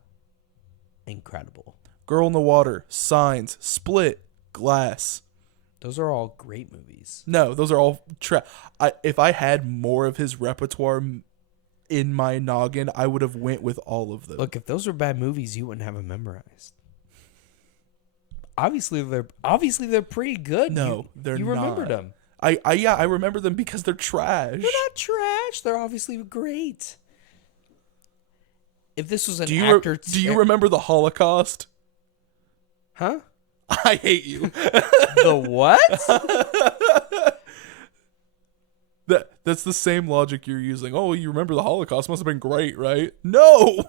incredible. Girl in the Water, Signs, Split, Glass. Those are all great movies. No, those are all if I had more of his repertoire in my noggin, I would have went with all of them. Look, if those were bad movies, you wouldn't have them memorized. Obviously, they're pretty good. No, they're you not. remembered them. I remember them because they're trash. They're not trash. They're obviously great. If this was an Do actor, you remember the Holocaust? huh? I hate you. The what? That's the same logic you're using. Oh, you remember the Holocaust? Must have been great, right? No.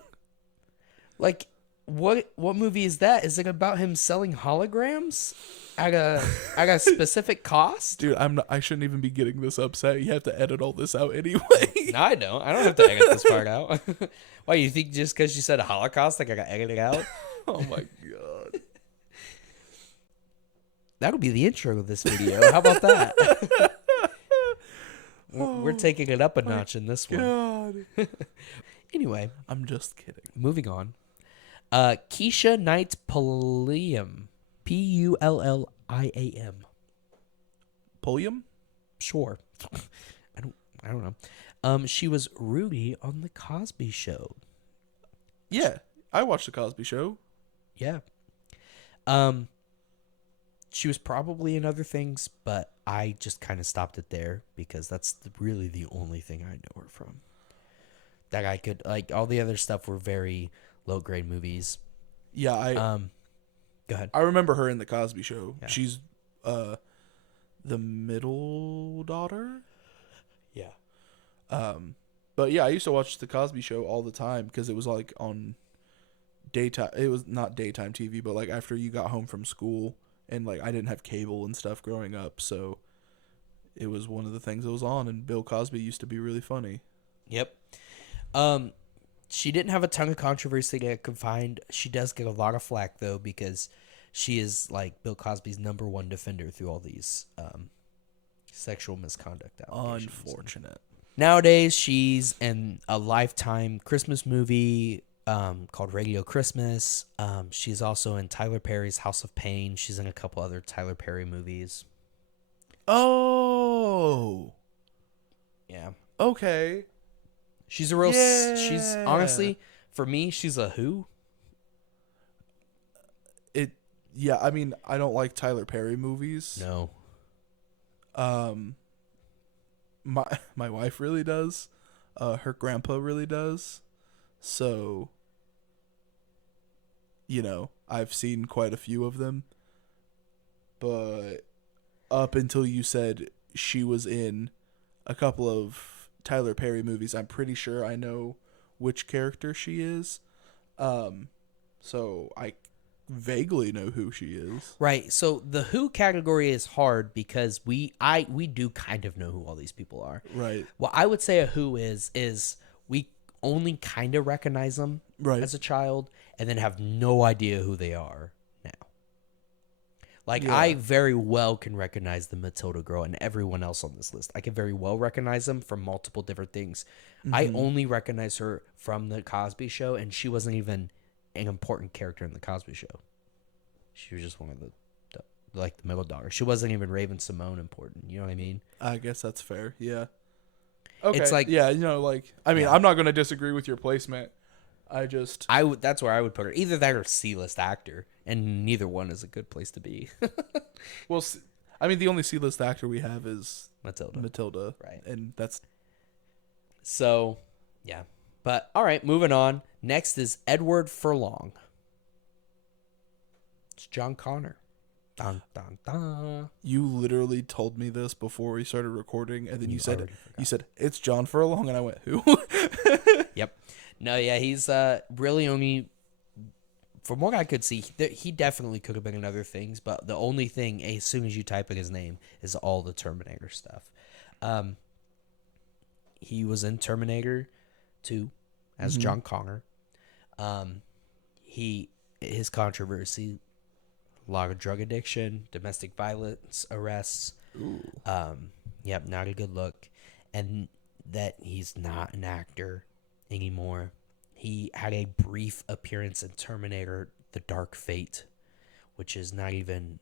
What movie is that? Is it about him selling holograms at a specific cost? Dude, I shouldn't even be getting this upset. You have to edit all this out anyway. No, I don't. I don't have to edit this part out. Why, you think just because you said Holocaust, I gotta edit it out? Oh my god. That'll be the intro of this video. How about that? We're taking it up a notch in this one. God. Anyway, I'm just kidding. moving on. Keisha Knight Pulliam. Pulliam. Pulliam? Sure. I don't know. She was Rudy on the Cosby Show. Yeah, I watched the Cosby Show. Yeah. She was probably in other things, but I just kind of stopped it there because that's really the only thing I know her from. That I could, all the other stuff were very low grade movies. Yeah, Go ahead. I remember her in the Cosby Show. Yeah. She's the middle daughter. Yeah. But yeah, I used to watch the Cosby Show all the time because it was like on daytime. It was not daytime TV, but like after you got home from school, and like I didn't have cable and stuff growing up, so it was one of the things that was on, and Bill Cosby used to be really funny. Yep. She didn't have a ton of controversy to get confined. She does get a lot of flack though, because she is like Bill Cosby's #1 defender through all these sexual misconduct allegations. Unfortunate. Nowadays, she's in a Lifetime Christmas movie called Radio Christmas. She's also in Tyler Perry's House of Pain. She's in a couple other Tyler Perry movies. Oh. Yeah. Okay. She's a real... Yeah. She's, honestly, for me, she's a who? Yeah, I mean, I don't like Tyler Perry movies. No. My wife really does. Her grandpa really does. So, you know, I've seen quite a few of them. But up until you said she was in a couple of Tyler Perry movies, I'm pretty sure I know which character she is. So I vaguely know who she is. Right. So the who category is hard because we do kind of know who all these people are. Right. What I would say a who is we only kind of recognize them Right. as a child and then have no idea who they are now. Like, Yeah. I very well can recognize the Matilda girl and everyone else on this list. I can very well recognize them from multiple different things. I only recognize her from the Cosby Show, and she wasn't even an important character in the Cosby Show. She was just one of the middle daughter. She wasn't even Raven Simone important. You know what I mean? I guess that's fair. Yeah. Okay. It's like... yeah, you know, like, I mean, Yeah. I'm not going to disagree with your placement. That's where I would put her. Either that or C-list actor, and neither one is a good place to be. Well, I mean, the only C-list actor we have is Matilda. Right. And that's... So, yeah. But, all right, moving on. Next is Edward Furlong. It's John Connor. Dun, dun, dun. You literally told me this before we started recording, and then you said, already forgot. you said, it's John Furlong, and I went, who? Yep. No, yeah, he's really only... From what I could see, he definitely could have been in other things, but the only thing, as soon as you type in his name, is all the Terminator stuff. He was in Terminator 2 as John Connor. His controversy, a lot of drug addiction, domestic violence arrests. Ooh. Yep, not a good look. And that he's not an actor anymore. He had a brief appearance in Terminator The Dark Fate, which is not even...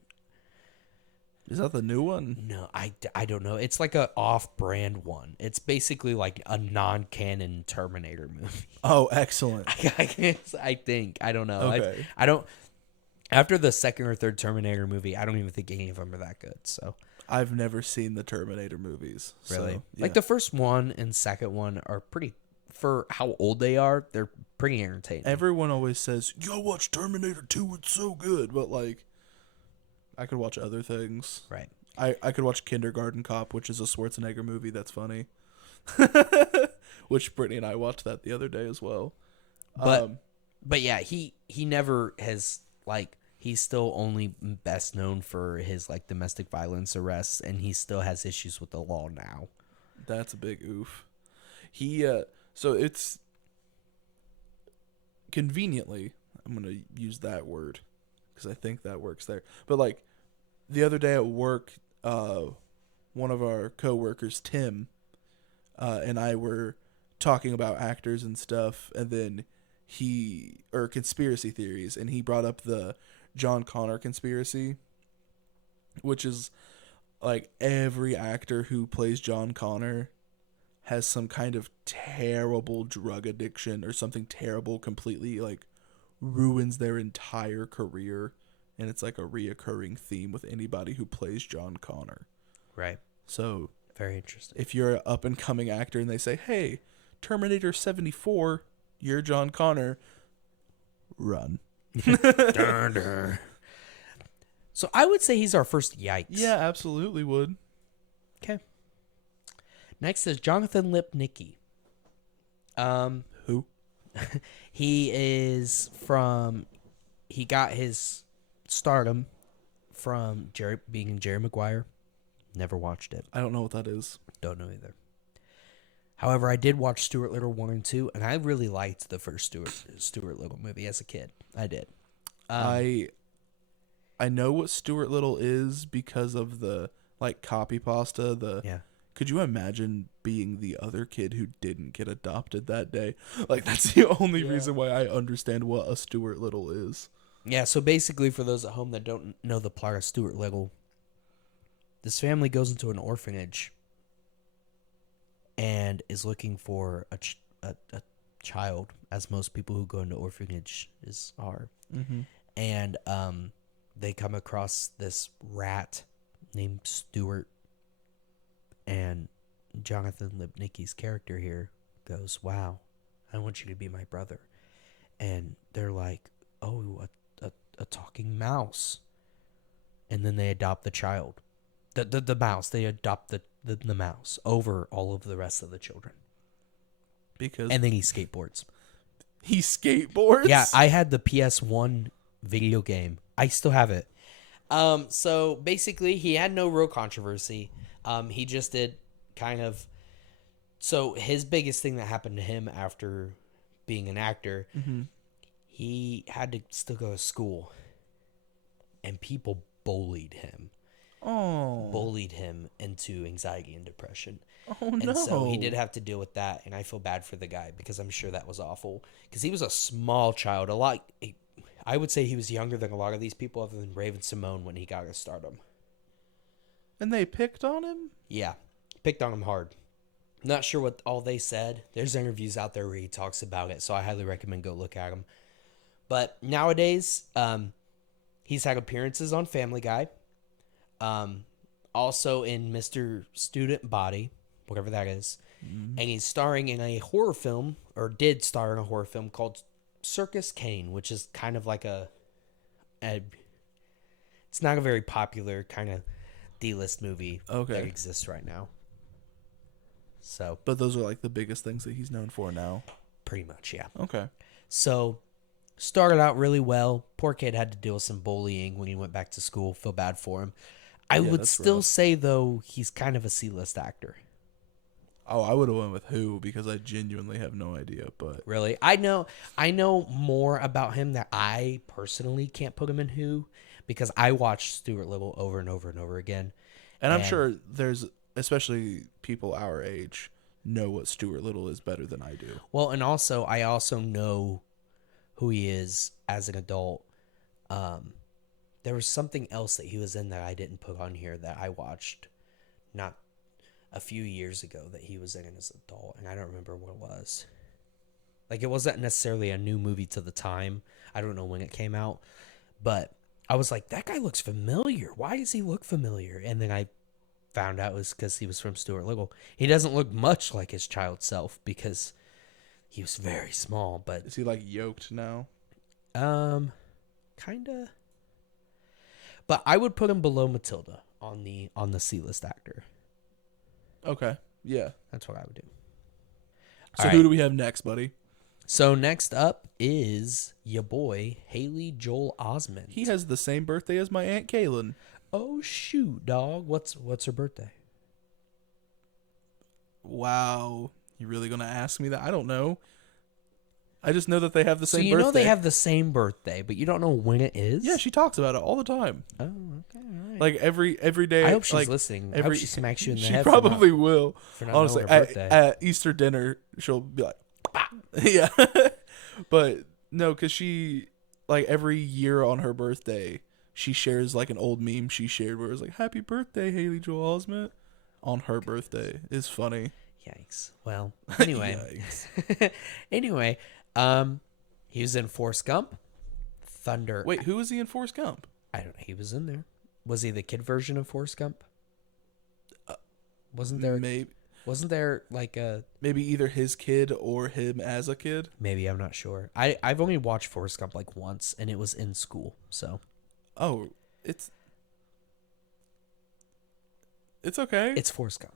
Is that the new one? No, I don't know. It's like a off-brand one. It's basically like a non-canon Terminator movie. Oh, excellent. I think. I don't know. Okay. I don't... After the second or third Terminator movie, I don't even think any of them are that good, so... I've never seen the Terminator movies. Really? So, yeah. Like, the first one and second one are pretty... For how old they are, they're pretty entertaining. Everyone always says, yo, watch Terminator 2, it's so good. But, like, I could watch other things. Right. I could watch Kindergarten Cop, which is a Schwarzenegger movie that's funny. Which Brittany and I watched that the other day as well. But yeah, he never has, like, he's still only best known for his, like, domestic violence arrests, and he still has issues with the law now. That's a big oof. So it's conveniently, I'm going to use that word because I think that works there. But, like, the other day at work, one of our coworkers, Tim, and I were talking about actors and stuff, and then conspiracy theories, and he brought up the John Connor conspiracy, which is, like, every actor who plays John Connor has some kind of terrible drug addiction or something terrible, completely, like, ruins their entire career. And it's like a reoccurring theme with anybody who plays John Connor. Right. So, Very interesting. if you're an up-and-coming actor and they say, hey, Terminator 74, you're John Connor, run. So I would say he's our first yikes. Yeah, absolutely would. Okay. Next is Jonathan Lipnicki. Who? He got his stardom from being in Jerry Maguire. Never watched it. I don't know what that is. Don't know either. However, I did watch Stuart Little 1 and 2, and I really liked the first Stuart Little movie as a kid. I did. I know what Stuart Little is because of the like copy pasta. Yeah. Could you imagine being the other kid who didn't get adopted that day? Like, that's the only reason why I understand what a Stuart Little is. Yeah, so basically, for those at home that don't know the plot of Stuart Little, this family goes into an orphanage and is looking for a child, as most people who go into orphanages are. Mm-hmm. And they come across this rat named Stuart, and Jonathan Lipnicki's character here goes, "Wow, I want you to be my brother." And they're like, "Oh, a talking mouse." And then they adopt the child. The mouse. They adopt the mouse over all of the rest of the children. And then he skateboards. He skateboards? Yeah, I had the PS1 video game. I still have it. So basically, he had no real controversy. He just did kind of... So his biggest thing that happened to him after being an actor, he had to still go to school. And people bullied him. Oh. Bullied him into anxiety and depression. Oh, no. And so he did have to deal with that, and I feel bad for the guy because I'm sure that was awful. Because he was a small child. I would say he was younger than a lot of these people other than Raven Simone when he got his stardom. And they picked on him? Yeah. Picked on him hard. Not sure what all they said. There's interviews out there where he talks about it, so I highly recommend go look at him. But nowadays, he's had appearances on Family Guy. Also in Mr. Student Body, whatever that is. And he's starring in a horror film, or did star in a horror film called Circus Kane, which is kind of like it's not a very popular kind of D-list movie that exists right now. So, but those are like the biggest things that he's known for now. Pretty much, yeah. Okay. So, started out really well. Poor kid had to deal with some bullying when he went back to school. Feel bad for him. I would still say, though, he's kind of a C-list actor. Oh, I would have went with Who because I genuinely have no idea. But really, I know more about him that I personally can't put him in Who because I watched Stuart Little over and over and over again. And I'm sure there's, especially people our age, know what Stuart Little is better than I do. Well, and also I also know who he is as an adult. There was something else that he was in that I didn't put on here that I watched not a few years ago that he was in as an adult, and I don't remember what it was. Like, it wasn't necessarily a new movie to the time. I don't know when it came out, but I was like, that guy looks familiar. Why does he look familiar? And then I found out it was because he was from Stuart Little. He doesn't look much like his child self because he was very small, but... Is he, like, yoked now? Kinda. But I would put him below Matilda on the C-list actor. Okay, yeah. That's what I would do. So who do we have next, buddy? So next up is your boy, Haley Joel Osment. He has the same birthday as my Aunt Kaylin. Oh, shoot, dog. What's her birthday? Wow. You really going to ask me that? I don't know. I just know that they have the same birthday. So you know they have the same birthday, but you don't know when it is? Yeah, she talks about it all the time. Oh, okay, all right. Like every day. I hope she's like, listening. I hope she smacks you in the she head. She probably will. For not honestly, knowing her birthday. at Easter dinner, she'll be like, bah! Yeah. But no, because she, like every year on her birthday, she shares like an old meme she shared where it was like, "Happy birthday, Haley Joel Osment," on her birthday. It's funny. Yikes. Well, anyway. Anyway, he was in Forrest Gump, Thunder. Wait, who was he in Forrest Gump? I don't know. He was in there. Was he the kid version of Forrest Gump? Wasn't there? Maybe. Wasn't there like a... Maybe either his kid or him as a kid? Maybe, I'm not sure. I've only watched Forrest Gump like once, and it was in school, so... Oh, it's okay. It's Forrest Gump.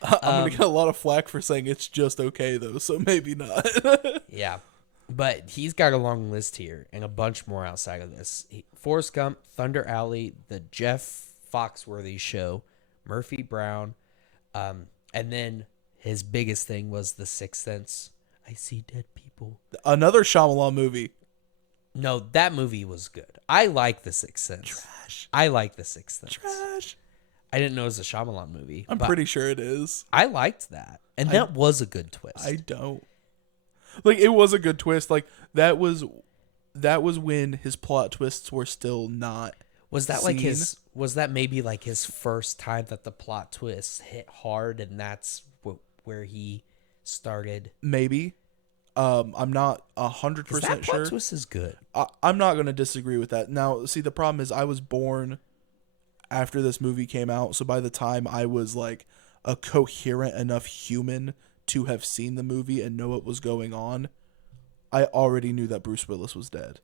I'm going to get a lot of flack for saying it's just okay, though, so maybe not. Yeah. But he's got a long list here, and a bunch more outside of this. Forrest Gump, Thunder Alley, The Jeff Foxworthy Show, Murphy Brown, and then his biggest thing was The Sixth Sense. I see dead people. Another Shyamalan movie. No, that movie was good. I like The Sixth Sense. Trash. I like The Sixth Sense. Trash. I didn't know it was a Shyamalan movie. I'm pretty sure it is. I liked that. And that was a good twist. I don't. Like, it was a good twist. Like, that was when his plot twists were still not Was that seen. like his? Was that maybe like his first time that the plot twists hit hard, and that's where he started? Maybe. I'm not 100% That plot sure. twist is good. I'm not going to disagree with that. Now, see, the problem is I was born after this movie came out, so by the time I was like a coherent enough human to have seen the movie and know what was going on, I already knew that Bruce Willis was dead.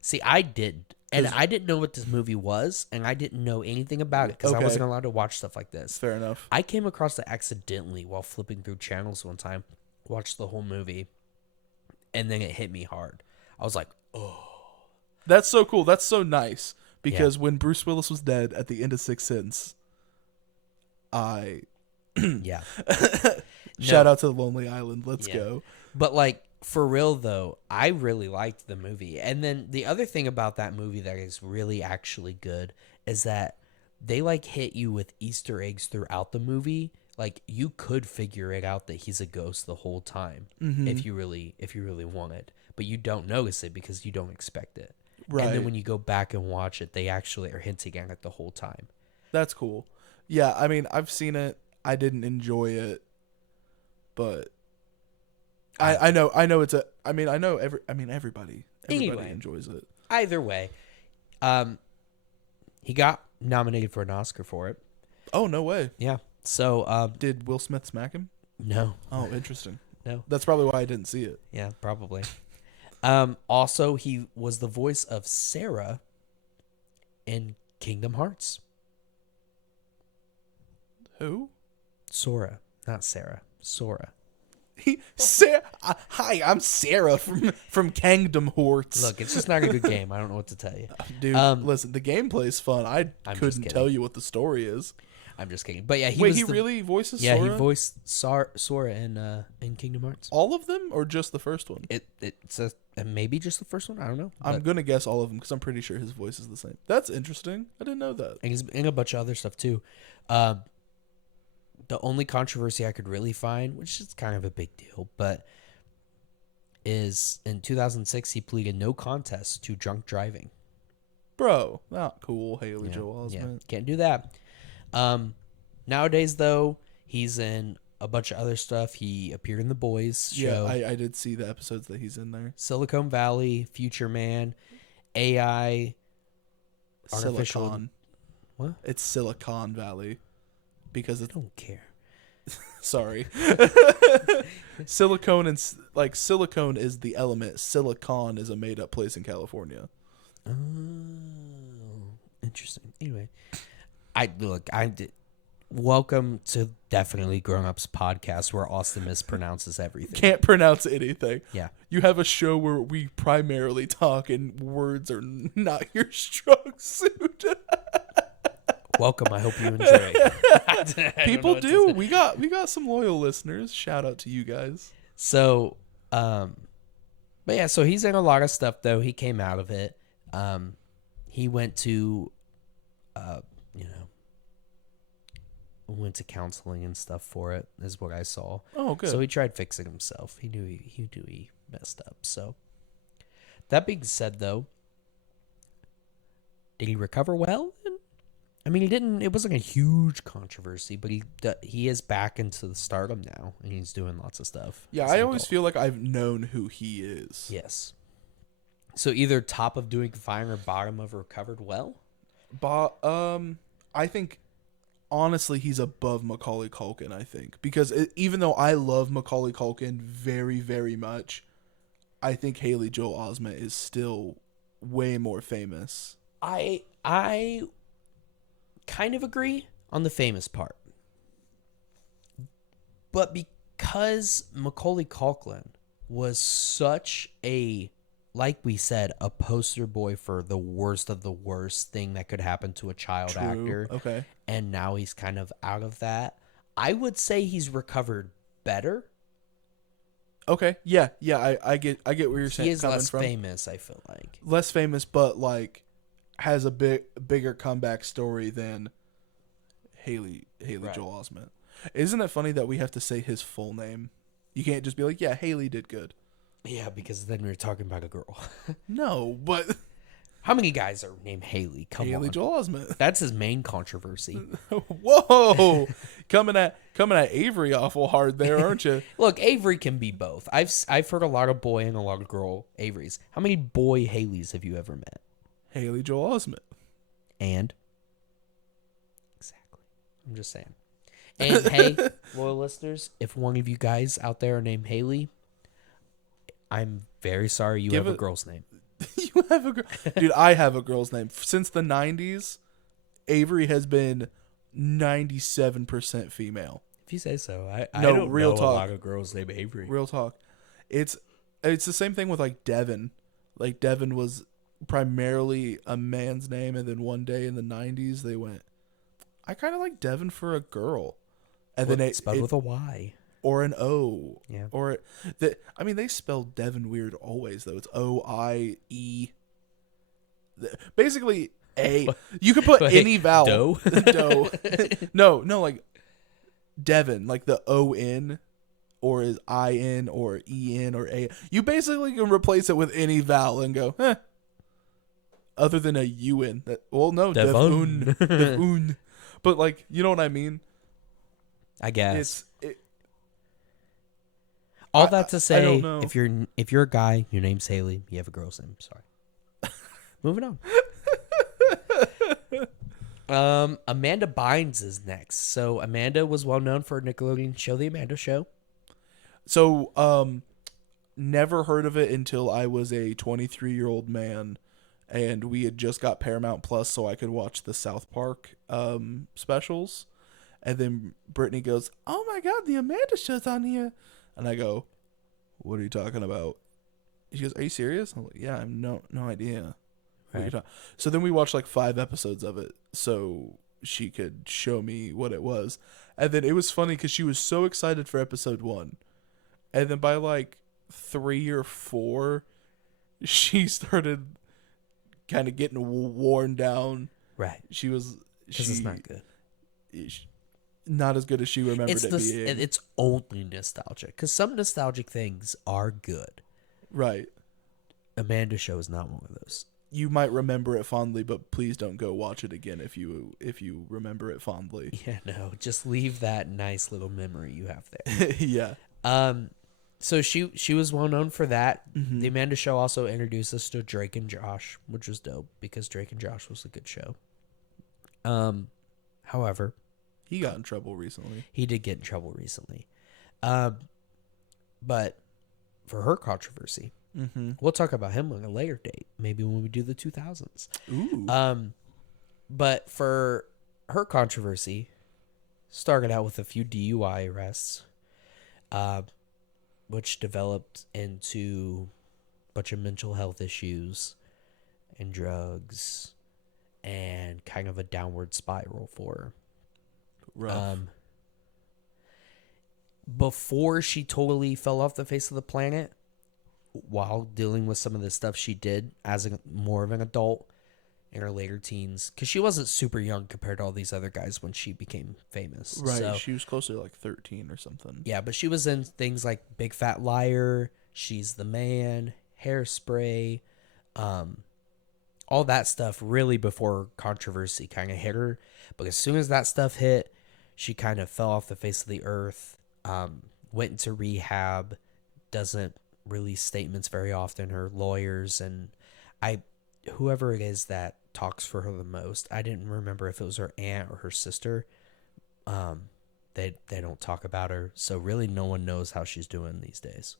See, I didn't. And I didn't know what this movie was, and I didn't know anything about it because I wasn't allowed to watch stuff like this. Fair enough. I came across it accidentally while flipping through channels one time, watched the whole movie, and then it hit me hard. I was like, oh. That's so cool. That's so nice. Because when Bruce Willis was dead at the end of Sixth Sense, Yeah. Shout out to the Lonely Island. Let's go. But like, for real though, I really liked the movie. And then the other thing about that movie that is really actually good is that they like hit you with Easter eggs throughout the movie. Like, you could figure it out that he's a ghost the whole time if you really wanted, but you don't notice it because you don't expect it. Right. And then when you go back and watch it, they actually are hinting at it the whole time. That's cool. Yeah, I mean, I've seen it. I didn't enjoy it, but I know it's a. I mean, everybody Anyway. enjoys it. Either way, he got nominated for an Oscar for it. Oh, no way. Yeah. So, Did Will Smith smack him? no. Oh, interesting. No. That's probably why I didn't see it. Yeah, probably. Also, he was the voice of Sarah in Kingdom Hearts. Who? Sora, not Sarah. Sora. Sarah. Hi, I'm Sarah from Kingdom Hearts. Look, it's just not a good game. I don't know what to tell you. Dude, listen, the gameplay's fun. I couldn't tell you what the story is. I'm just kidding. But yeah, he really voices Sora? Yeah, he voiced Sora in Kingdom Hearts. All of them, or just the first one? It's maybe just the first one. I don't know. I'm gonna guess all of them because I'm pretty sure his voice is the same. That's interesting. I didn't know that. And he's in a bunch of other stuff too. The only controversy I could really find, which is kind of a big deal, but is in 2006 he pleaded no contest to drunk driving. Bro, not cool. Haley Joel Osment. Yeah, can't do that. Nowadays though, he's in a bunch of other stuff. He appeared in The Boys show. Yeah, I did see the episodes that he's in there. Silicon Valley, Future Man, AI, artificial. Silicon. What? It's Silicon Valley. Because I it's don't care. sorry. Silicone and silicone is the element. Silicon is a made up place in California. Oh, interesting. Anyway, welcome to Definitely Grown Ups podcast where Austin mispronounces everything. Can't pronounce anything. Yeah. You have a show where we primarily talk and words are not your strong suit. Welcome. I hope you enjoy. People do. We got some loyal listeners. Shout out to you guys. So, but yeah, so he's in a lot of stuff though. He came out of it. He went to, went to counseling and stuff for it, is what I saw. Oh, good. So he tried fixing himself. He knew he messed up. So that being said, though, did he recover well? I mean, he didn't. It wasn't a huge controversy, but he is back into the stardom now, and he's doing lots of stuff. Yeah, I always feel like I've known who he is. Yes. So either top of doing fine or bottom of recovered well. But I think honestly he's above Macaulay Culkin. I think because even though I love Macaulay Culkin very, very much, I think Haley Joel Osment is still way more famous. I kind of agree on the famous part. But because Macaulay Culkin was such a like we said, a poster boy for the worst of the worst thing that could happen to a child True. actor. Okay. And now he's kind of out of that. I would say he's recovered better. Okay. Yeah. Yeah. I get where you're saying. He is coming less from. famous, I feel like. Less famous, but like has a bigger comeback story than Haley Right. Joel Osment. Isn't it funny that we have to say his full name? You can't just be like, yeah, Haley did good. Yeah, because then we're talking about a girl. No, but How many guys are named Haley? Come Haley on. Joel Osment. That's his main controversy. Whoa, coming at Avery awful hard there, aren't you? Look, Avery can be both. I've heard a lot of boy and a lot of girl Averys. How many boy Haleys have you ever met? Haley Joel Osment. And exactly, I'm just saying. And hey, loyal listeners, if one of you guys out there are named Haley, I'm very sorry you have a girl's name. You have a girl, dude. I have a girl's name since the '90s. Avery has been 97% female. If you say so, I No, don't real know talk. a lot of girls named Avery. Real talk. It's the same thing with like Devin. Like Devin was primarily a man's name, and then one day in the '90s they went, I kind of like Devin for a girl, and then It's spelled with a Y. or an O. Yeah. Or they spell Devin weird always though. It's OIE. Basically A. You can put Wait, any vowel. Doe? Doe. No, like Devin, like the ON or is IN or EN or A. You basically can replace it with any vowel and go, other than a UN. Devon. Devon. But like, you know what I mean? I guess. It's All that to say, don't know. if you're a guy, your name's Haley, you have a girl's name. Sorry. Moving on. Amanda Bynes is next. So Amanda was well known for a Nickelodeon show, The Amanda Show. So, never heard of it until I was a 23-year-old man, and we had just got Paramount Plus, so I could watch the South Park specials. And then Brittany goes, "Oh my God, the Amanda Show's on here," and I go, "What are you talking about?" She goes, "Are you serious?" I'm like, "Yeah, I have no idea." Right. So then we watched like 5 episodes of it, so she could show me what it was. And then it was funny because she was so excited for episode 1. And then by like 3 or 4, she started kind of getting worn down. Right. Because it's not good. Not as good as she remembered it being. It's only nostalgic. Because some nostalgic things are good. Right. Amanda Show is not one of those. You might remember it fondly, but please don't go watch it again if you remember it fondly. Yeah, no. Just leave that nice little memory you have there. Yeah. So she was well known for that. Mm-hmm. The Amanda Show also introduced us to Drake and Josh, which was dope because Drake and Josh was a good show. However, He got in trouble recently. he did get in trouble recently. But for her controversy, we'll talk about him on a later date, maybe when we do the 2000s. Ooh. But for her controversy, started out with a few DUI arrests, which developed into a bunch of mental health issues and drugs and kind of a downward spiral for her. Rough. Before she totally fell off the face of the planet, while dealing with some of the stuff she did as more of an adult in her later teens, because she wasn't super young compared to all these other guys when she became famous. Right. So, She was closer to like 13 or something. yeah, but she was in things like Big Fat Liar, She's the Man, Hairspray, all that stuff really before controversy kind of hit her. But as soon as that stuff hit, she kind of fell off the face of the earth, went into rehab, doesn't release statements very often. Her lawyers and whoever it is that talks for her the most, I didn't remember if it was her aunt or her sister. They don't talk about her, so really no one knows how she's doing these days.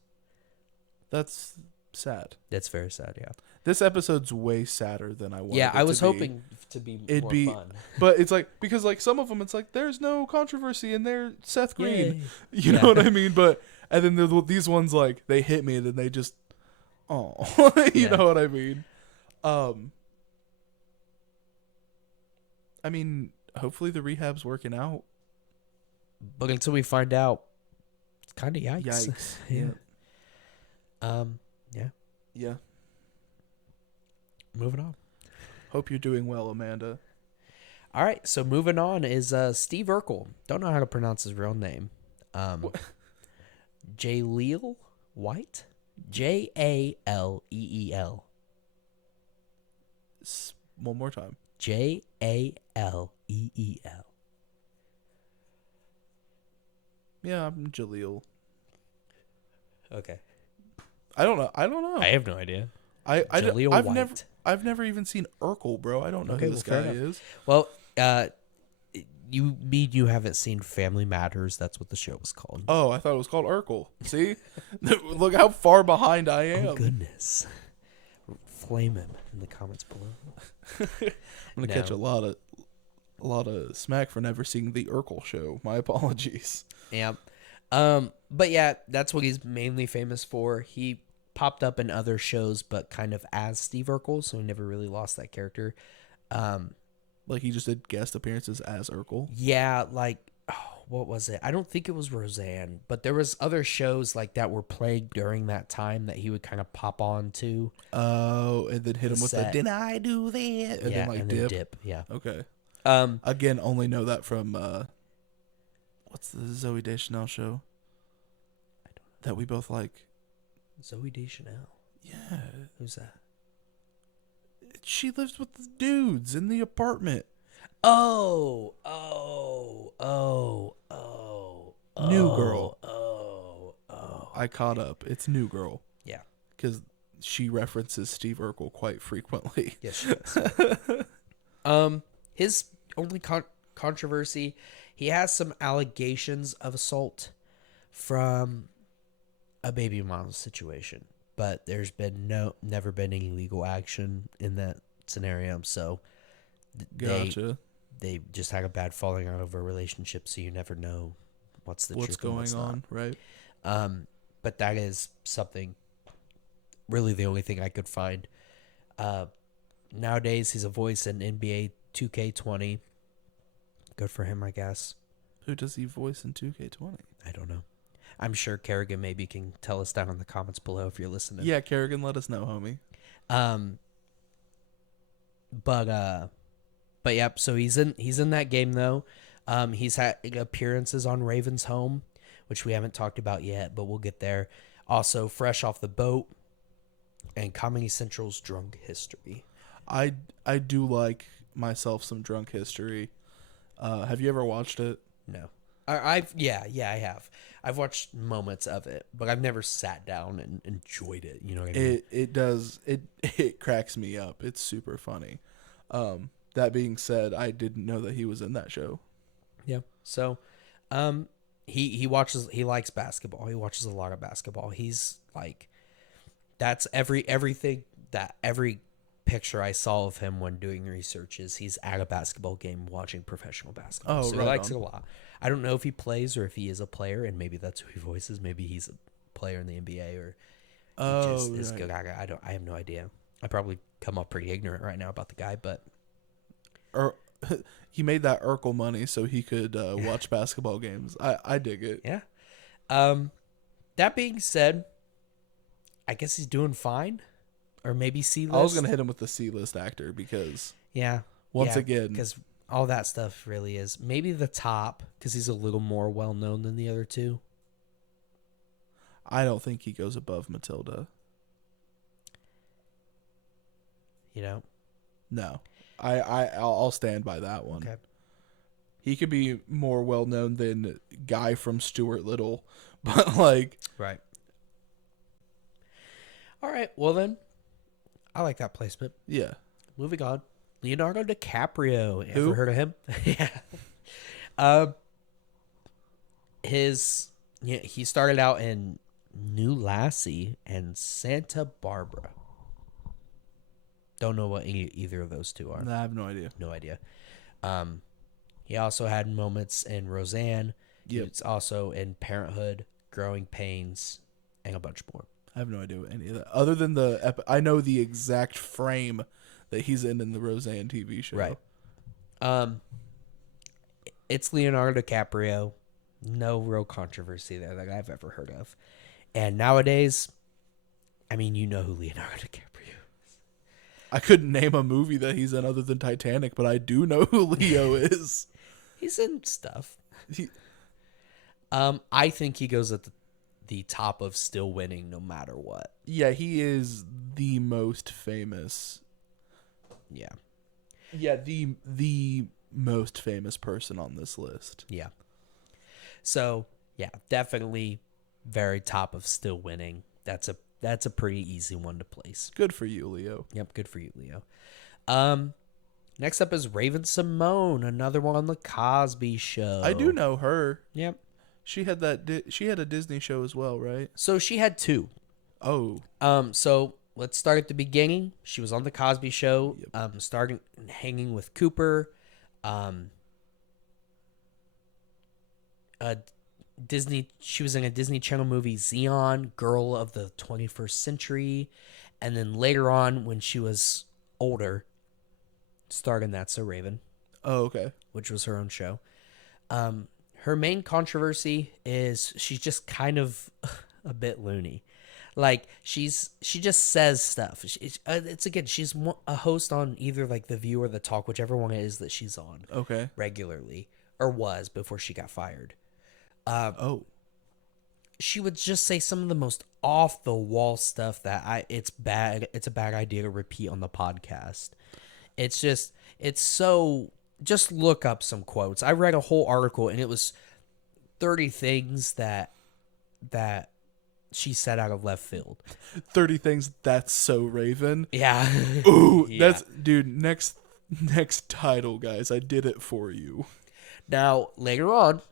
That's sad. That's very sad, yeah. This episode's way sadder than I wanted. Yeah, I was to be. hoping to be It'd more be- fun. But it's like, because like some of them, it's like there's no controversy and they're Seth Green. Yay. You Yeah. know what I mean? But and then these ones, like they hit me and then they just Oh, you Yeah. know what I mean. Um, I mean, hopefully the rehab's working out. But until we find out, it's kind of yikes. Yikes. Yeah. Yeah. Yeah. Yeah. Moving on. Hope you're doing well, Amanda. All right. So moving on is Steve Urkel. Don't know how to pronounce his real name. Jaleel White. Jaleel. One more time. Jaleel. Yeah, I'm Jaleel. Okay. I don't know. I have no idea. I've Jaleel I've never even seen Urkel, bro. I don't know Okay, who this well, guy fair enough. is. Well, you haven't seen Family Matters. That's what the show was called. Oh, I thought it was called Urkel. See? Look how far behind I am. Oh, goodness. Flame him in the comments below. I'm gonna catch a lot of smack for never seeing the Urkel show. My apologies. Yeah. But yeah, that's what he's mainly famous for. He popped up in other shows, but kind of as Steve Urkel, so he never really lost that character. Like he just did guest appearances as Urkel. Yeah, like what was it? I don't think it was Roseanne, but there was other shows like that were played during that time that he would kind of pop on to. Oh, and then hit him with the set. "Did I do that?" And Yeah, then like and dip. then dip. Yeah. Okay. Um, Again, only know that from what's the Zoe Deschanel show that we both like? Zoe Deschanel. Yeah, Who's that? she lives with the dudes in the apartment. Oh. New Girl. Oh. I caught up. It's New Girl. Yeah. Because she references Steve Urkel quite frequently. Yes, she does. His only controversy, he has some allegations of assault from a baby mom situation, but there's been never been any legal action in that scenario. So Gotcha. they just had a bad falling out of a relationship, so you never know what's the truth and what's going on, right? But that is something, really the only thing I could find. Nowadays, he's a voice in NBA 2K20. Good for him, I guess. Who does he voice in 2K20? I don't know. I'm sure Kerrigan maybe can tell us down in the comments below if you're listening. Yeah, Kerrigan, let us know, homie. But yep. So he's in that game though. He's had appearances on Raven's Home, which we haven't talked about yet, but we'll get there. Also, Fresh Off the Boat and Comedy Central's Drunk History. I do like myself some Drunk History. Have you ever watched it? No. I have. I've watched moments of it, but I've never sat down and enjoyed it. You know what I mean? It cracks me up. It's super funny. That being said, I didn't know that he was in that show. Yeah. So, he likes basketball. He watches a lot of basketball. He's like, that's everything that every picture I saw of him when doing research is he's at a basketball game watching professional basketball. So he likes it a lot. I don't know if he plays or if he is a player, and maybe that's who he voices. Maybe he's a player in the NBA or he just is good. I have no idea. I probably come up pretty ignorant right now about the guy, but he made that Urkel money so he could watch basketball games. I dig it. Yeah. That being said, I guess he's doing fine. Or maybe C-list. I was going to hit him with the C-list actor because once again, because all that stuff really is maybe the top because he's a little more well known than the other two. I don't think he goes above Matilda. You know? No. I'll stand by that one. Okay. He could be more well known than Guy from Stuart Little, but like right. All right, well then, I like that placement. Yeah. Moving on, Leonardo DiCaprio. Who? Ever heard of him? Yeah. He started out in New Lassie and Santa Barbara. Don't know what either of those two are. No, I have no idea. No idea. He also had moments in Roseanne. Yep. It's also in Parenthood, Growing Pains, and a bunch more. I have no idea what any of that. Other than I know the exact frame that he's in the Roseanne TV show. Right. It's Leonardo DiCaprio. No real controversy there that I've ever heard of. And nowadays, I mean, you know who Leonardo DiCaprio is. I couldn't name a movie that he's in other than Titanic, but I do know who Leo is. He's in stuff. I think he goes at the top of still winning no matter what. Yeah, he is the most famous. Yeah. Yeah, the most famous person on this list. Yeah. So, yeah, definitely very top of still winning. That's a pretty easy one to place. Good for you, Leo. Yep, good for you, Leo. Next up is Raven Simone, another one on the Cosby Show. I do know her. Yep. She had she had a Disney show as well, right? So she had two. Oh. So let's start at the beginning. She was on the Cosby Show, starting hanging with Cooper. She was in a Disney Channel movie, Xeon, Girl of the 21st Century, and then later on when she was older, starred in That's So Raven. Oh, okay. Which was her own show. Her main controversy is she's just kind of a bit loony. Like she just says stuff. She's a host on either like The View or The Talk, whichever one it is that she's on. Okay. Regularly, or was before she got fired. She would just say some of the most off the wall stuff that it's a bad idea to repeat on the podcast. Just look up some quotes. I read a whole article and it was 30 things that she said out of left field. 30 things that's so Raven. Yeah. Ooh, Yeah. that's dude, next title, guys. I did it for you. Now, later on,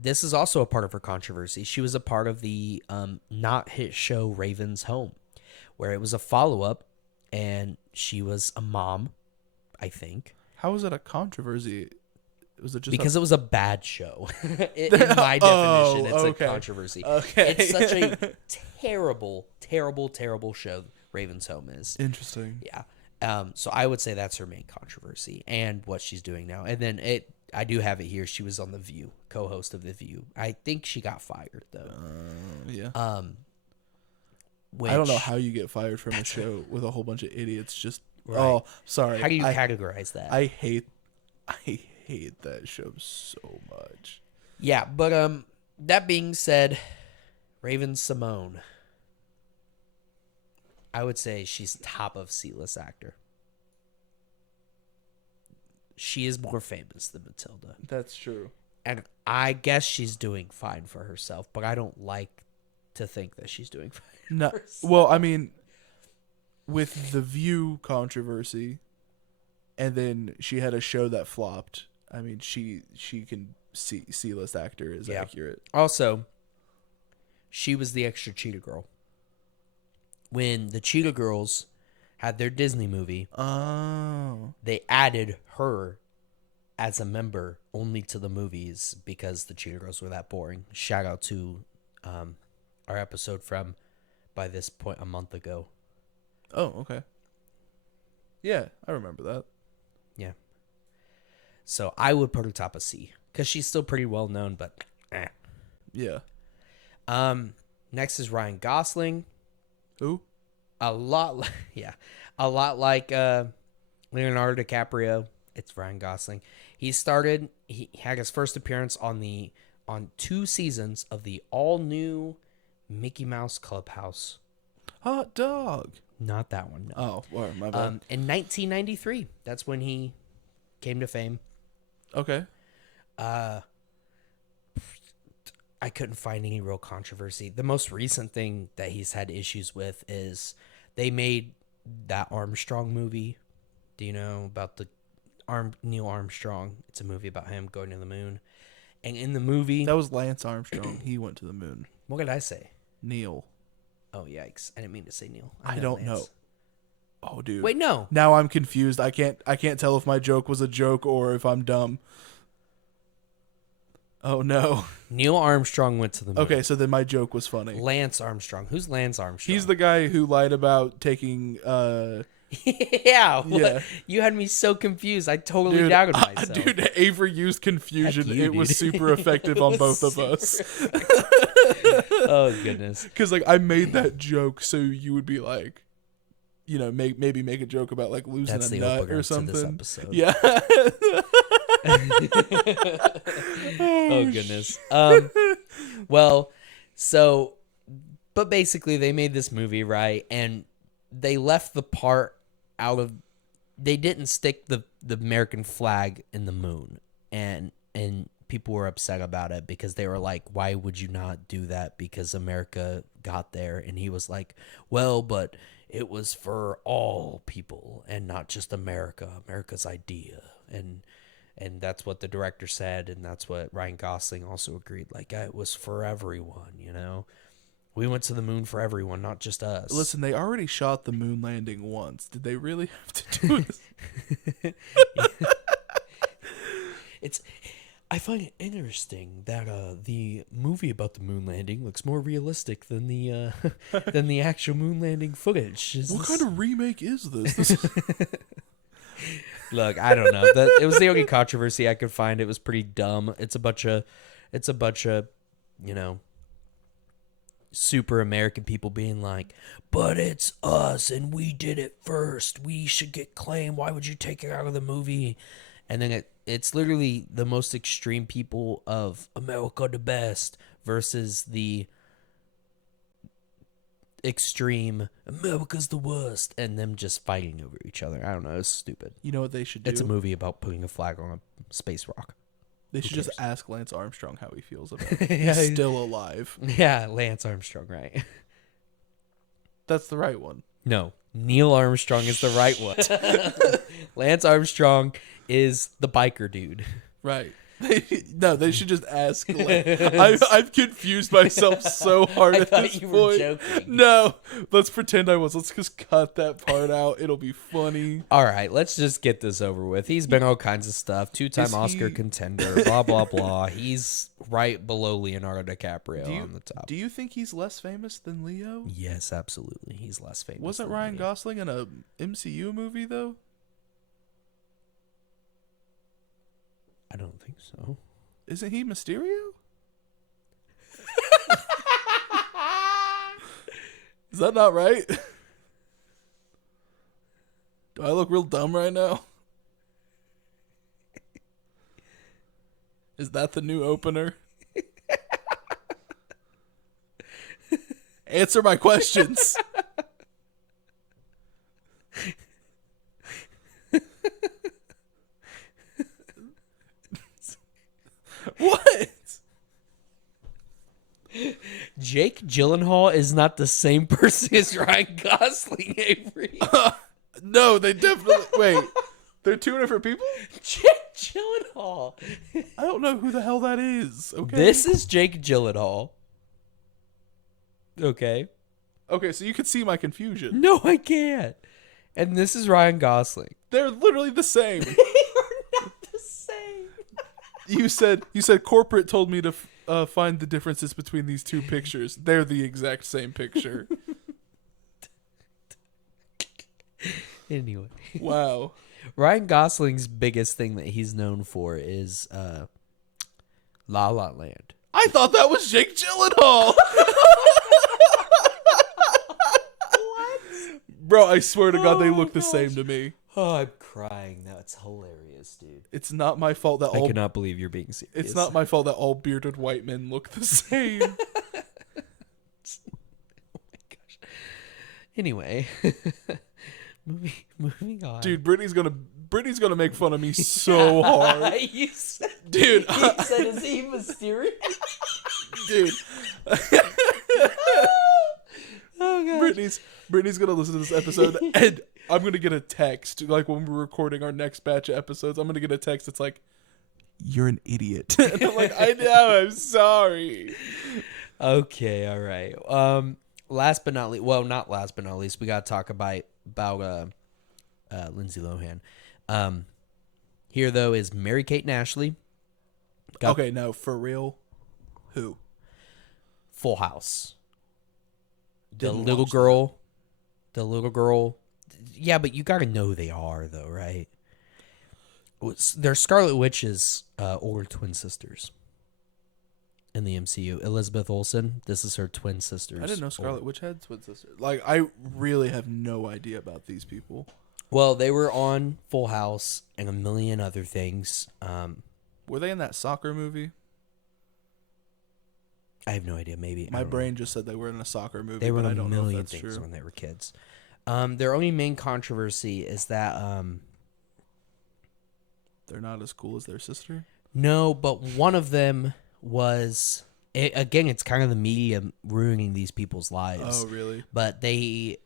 this is also a part of her controversy. She was a part of the not hit show Raven's Home, where it was a follow-up, and she was a mom, I think. How was it a controversy? Was it just because it was a bad show? In my definition, it's okay. a controversy. Okay. It's such a terrible, terrible, terrible show Raven's Home is. Interesting. Yeah. So I would say that's her main controversy and what she's doing now. And then I do have it here. She was on The View, co-host of The View. I think she got fired though. Yeah. Which, I don't know how you get fired from a show with a whole bunch of idiots. Just Right. Oh, sorry. How do you categorize that? I hate that show so much. Yeah, but that being said, Raven Simone, I would say she's top of C-list actor. She is more famous than Matilda. That's true. And I guess she's doing fine for herself, but I don't like to think that she's doing fine No, for herself. well, I mean, with the View controversy, and then she had a show that flopped. I mean, she can C-list actor is accurate. Also, she was the extra Cheetah Girl. When the Cheetah Girls had their Disney movie, they added her as a member only to the movies because the Cheetah Girls were that boring. Shout out to our episode from, by this point, a month ago. Oh, okay. Yeah, I remember that. Yeah. So I would put her top of C because she's still pretty well known, but Yeah. Next is Ryan Gosling. Who? A lot like Leonardo DiCaprio. It's Ryan Gosling. He had his first appearance on 2 seasons of the all new Mickey Mouse Clubhouse. Hot dog. Not that one. No. Oh, well, my bad. In 1993, that's when he came to fame. Okay. I couldn't find any real controversy. The most recent thing that he's had issues with is they made that Armstrong movie. Do you know about the Neil Armstrong? It's a movie about him going to the moon. And in the movie... That was Lance Armstrong. He went to the moon. What did I say? Neil. Oh, yikes. I didn't mean to say Neil. I don't know. Oh, dude. Wait, no. Now I'm confused. I can't tell if my joke was a joke or if I'm dumb. Oh no. Neil Armstrong went to the moon. Okay, so then my joke was funny. Lance Armstrong. Who's Lance Armstrong? He's the guy who lied about taking yeah, what? Yeah. You had me so confused. I totally dude, doubted myself. dude, Avery used confusion. Heck you, it was dude. super effective It on was both of super us. Oh goodness. Because like I made that joke so you would be like, you know, maybe make a joke about like losing That's a the nut opener or to this something. episode. Yeah. Oh goodness. Well, so, but basically they made this movie, right? And they left the part out of. They didn't stick the American flag in the moon, and people were upset about it because they were like, "Why would you not do that?" Because America got there, and he was like, "Well, but it was for all people and not just America's idea," and that's what the director said, and that's what Ryan Gosling also agreed. Like, it was for everyone, you know. We went to the moon for everyone, not just us. Listen, they already shot the moon landing once. Did they really have to do this? I find it interesting that the movie about the moon landing looks more realistic than the than the actual moon landing footage. What kind of remake is this? Look, I don't know. It was the only controversy I could find. It was pretty dumb. It's a bunch of, you know, super American people being like, but it's us and we did it first. We should get claim. Why would you take it out of the movie? And then it's literally the most extreme people of America the best versus the extreme America's the worst, and them just fighting over each other. I don't know. It's stupid. You know what they should do? It's a movie about putting a flag on a space rock. They should just ask Lance Armstrong how he feels about it. Yeah, He's still alive. Yeah, Lance Armstrong, right? That's the right one. No, Neil Armstrong is the right one. Lance Armstrong is the biker dude. Right. No, they should just ask. I've confused myself so hard at this you point. were joking. No, let's pretend I was. Let's just cut that part out. It'll be funny. All right, let's just get this over with. He's been all kinds of stuff. Two-time Is Oscar he- contender, blah, blah, blah. He's right below Leonardo DiCaprio on the top. Do you think he's less famous than Leo? Yes, absolutely. He's less famous. Wasn't than Ryan Leo. Gosling in a MCU movie though? I don't think so. Isn't he Mysterio? Is that not right? Do I look real dumb right now? Is that the new opener? Answer my questions. What? Jake Gyllenhaal is not the same person as Ryan Gosling, Avery. No, they definitely... Wait, they're two different people? Jake Gyllenhaal. I don't know who the hell that is. Okay. This is Jake Gyllenhaal. Okay. Okay, so you can see my confusion. No, I can't. And this is Ryan Gosling. They're literally the same. They are not the same. You said corporate told me to find the differences between these two pictures. They're the exact same picture. Anyway. Wow. Ryan Gosling's biggest thing that he's known for is La La Land. I thought that was Jake Gyllenhaal. What? Bro, I swear to God, they Oh, look the gosh. same to me. Oh, I'm crying. That's hilarious, dude. It's not my fault that I all cannot believe you're being serious. it's not my fault that all bearded white men look the same. Oh my gosh. Anyway, moving on. Dude, Brittany's gonna make fun of me so hard. you said, Dude, you said, is he mysterious? dude. Oh gosh. Brittany's gonna listen to this episode and I'm gonna get a text like when we're recording our next batch of episodes. I'm gonna get a text that's like, "You're an idiot," and I'm like, "I know, I'm sorry." Okay, all right. Last but not least, well, not last but not least, we gotta talk about Lindsay Lohan. Here though is Mary-Kate and Ashley. Okay, no, for real. Who? Full House. Didn't Little watch girl. The little girl. Yeah, but you gotta know who they are, though, right? They're Scarlet Witch's older twin sisters in the MCU. Elizabeth Olsen. This is her twin sisters. I didn't know Scarlet Witch had twin sisters. Like, I really have no idea about these people. Well, they were on Full House and a million other things. Were they in that soccer movie? I have no idea. Maybe My brain just said they were in a soccer movie. they were but in I a don't know if million that's things true. when they were kids. Their only main controversy is that They're not as cool as their sister. no, but one of them was again. It's kind of the media ruining these people's lives. Oh, really? But they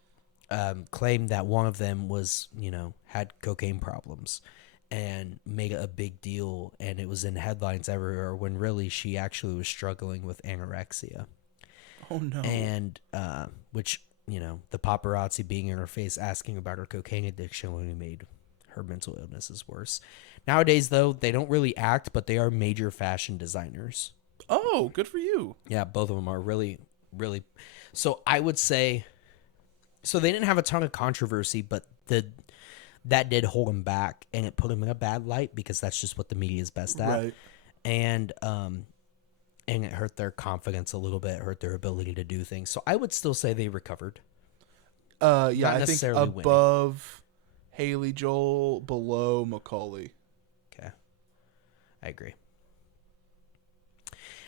claimed that one of them was, had cocaine problems and made it a big deal, and it was in headlines everywhere when really she actually was struggling with anorexia. Oh, no. And which, the paparazzi being in her face asking about her cocaine addiction only made her mental illnesses worse. Nowadays, though, they don't really act, but they are major fashion designers. Oh, good for you. Yeah, both of them are really, really. So I would say, so they didn't have a ton of controversy, but that did hold them back, and it put them in a bad light because that's just what the media is best at. Right. And it hurt their confidence a little bit, hurt their ability to do things. So I would still say they recovered. Yeah, Not I think necessarily winning. above Haley Joel, below Macaulay. Okay. I agree.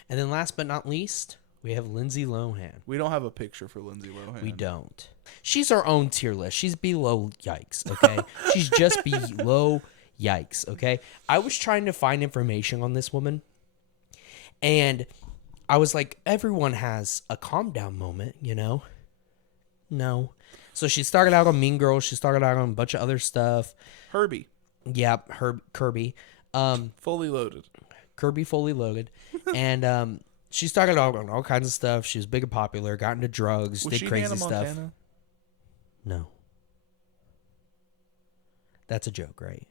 And then last but not least, we have Lindsay Lohan. We don't have a picture for Lindsay Lohan. We don't. She's our own tier list. She's below yikes, okay? She's just below yikes, okay? I was trying to find information on this woman, and I was like, everyone has a calm down moment, No. So she started out on Mean Girls. She started out on a bunch of other stuff. Herbie. Yeah, Kirby. Fully loaded. Kirby Fully Loaded. And she started out on all kinds of stuff. She was big and popular, got into drugs, Was did she crazy Hannah stuff. Montana? No. That's a joke, right?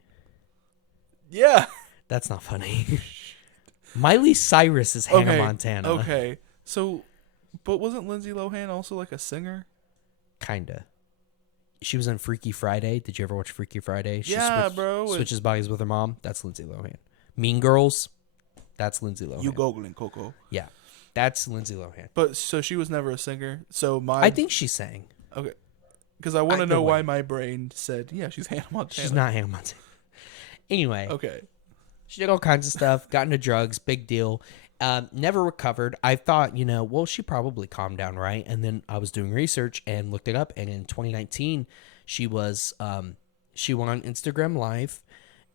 Yeah. That's not funny. Miley Cyrus is Hannah Montana. Okay. So, but wasn't Lindsay Lohan also like a singer? Kinda. She was in Freaky Friday. Did you ever watch Freaky Friday? She Bro. switches bodies with her mom. That's Lindsay Lohan. Mean Girls. That's Lindsay Lohan. You googling Coco. Yeah. That's Lindsay Lohan. But so she was never a singer. So I think she sang. Okay. Because I want to Either know way. why my brain said, yeah, she's Hannah Montana. She's not Hannah Montana. Anyway. Okay. She did all kinds of stuff, got into drugs, big deal. Never recovered. I thought, well, she probably calmed down, right? And then I was doing research and looked it up. And in 2019, she went on Instagram Live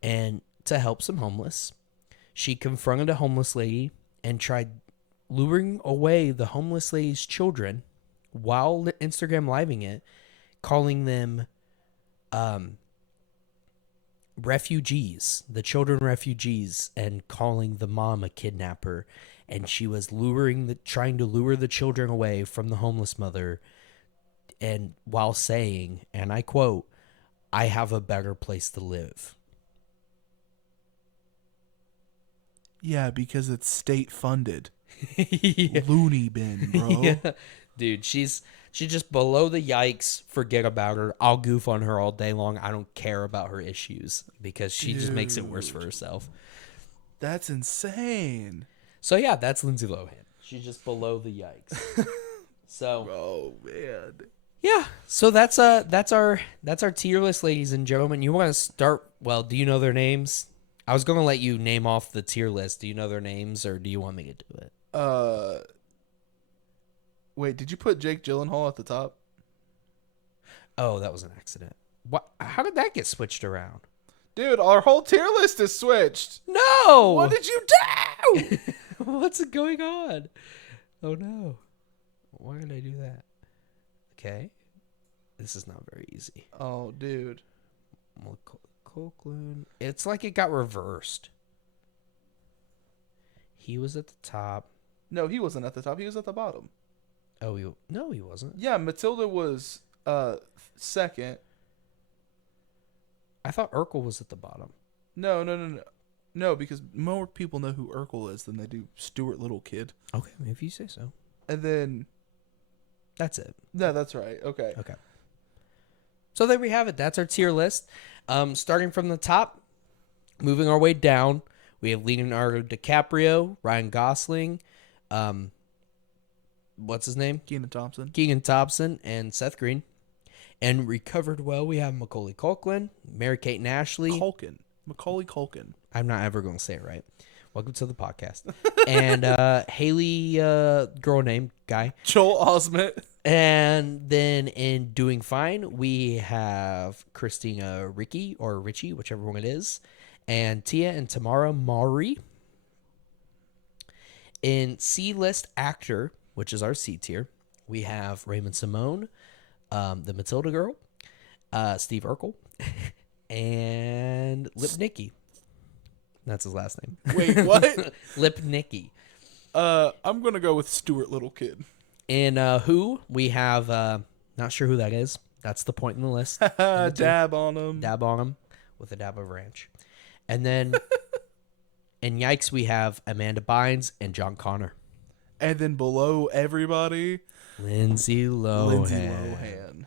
and to help some homeless. She confronted a homeless lady and tried luring away the homeless lady's children while Instagram living it, calling them refugees, the children refugees, and calling the mom a kidnapper. And she was trying to lure the children away from the homeless mother, and while saying, and I quote, "I have a better place to live." Yeah, because it's state funded. Yeah. Loony bin, bro. Yeah. Dude, she's just below the yikes. Forget about her. I'll goof on her all day long. I don't care about her issues because she just makes it worse for herself. That's insane. So yeah, that's Lindsay Lohan. She's just below the yikes. So Oh man. yeah, so that's our tier list, ladies and gentlemen. You want to start? Well, do you know their names? I was gonna let you name off the tier list. Do you know their names, or do you want me to do it? Wait, did you put Jake Gyllenhaal at the top? Oh, that was an accident. What? How did that get switched around? Dude, our whole tier list is switched. No! What did you do? What's going on? Oh no. Why did I do that? Okay. This is not very easy. Oh, dude. Copeland. It's like it got reversed. He was at the top. No, he wasn't at the top. He was at the bottom. Oh, no, he wasn't. Yeah, Matilda was second. I thought Urkel was at the bottom. No. No, because more people know who Urkel is than they do Stuart Little Kid. Okay, if you say so. And then... That's it. No, that's right. Okay. Okay. So there we have it. That's our tier list. Starting from the top, moving our way down, we have Leonardo DiCaprio, Ryan Gosling, what's his name? Kenan Thompson. Keegan Thompson, and Seth Green. And recovered well, we have Macaulay Culkin, Mary-Kate and Ashley. Macaulay Culkin. I'm not ever going to say it right. Welcome to the podcast. And Haley, girl named Guy. Joel Osment. And then in Doing Fine, we have Christina Ricci, or Richie, whichever one it is, and Tia and Tamara Mowry. In C-list actor, which is our C tier, we have Raymond Simone, the Matilda girl, Steve Urkel, and Lipnicki. That's his last name. Wait, what? Lipnicki. I'm going to go with Stuart Little Kid. In Who, we have, not sure who that is. That's the point in the list. Dab on him. Dab on him with a dab of ranch. And then in Yikes, we have Amanda Bynes and John Connor. And then below everybody, Lindsay Lohan.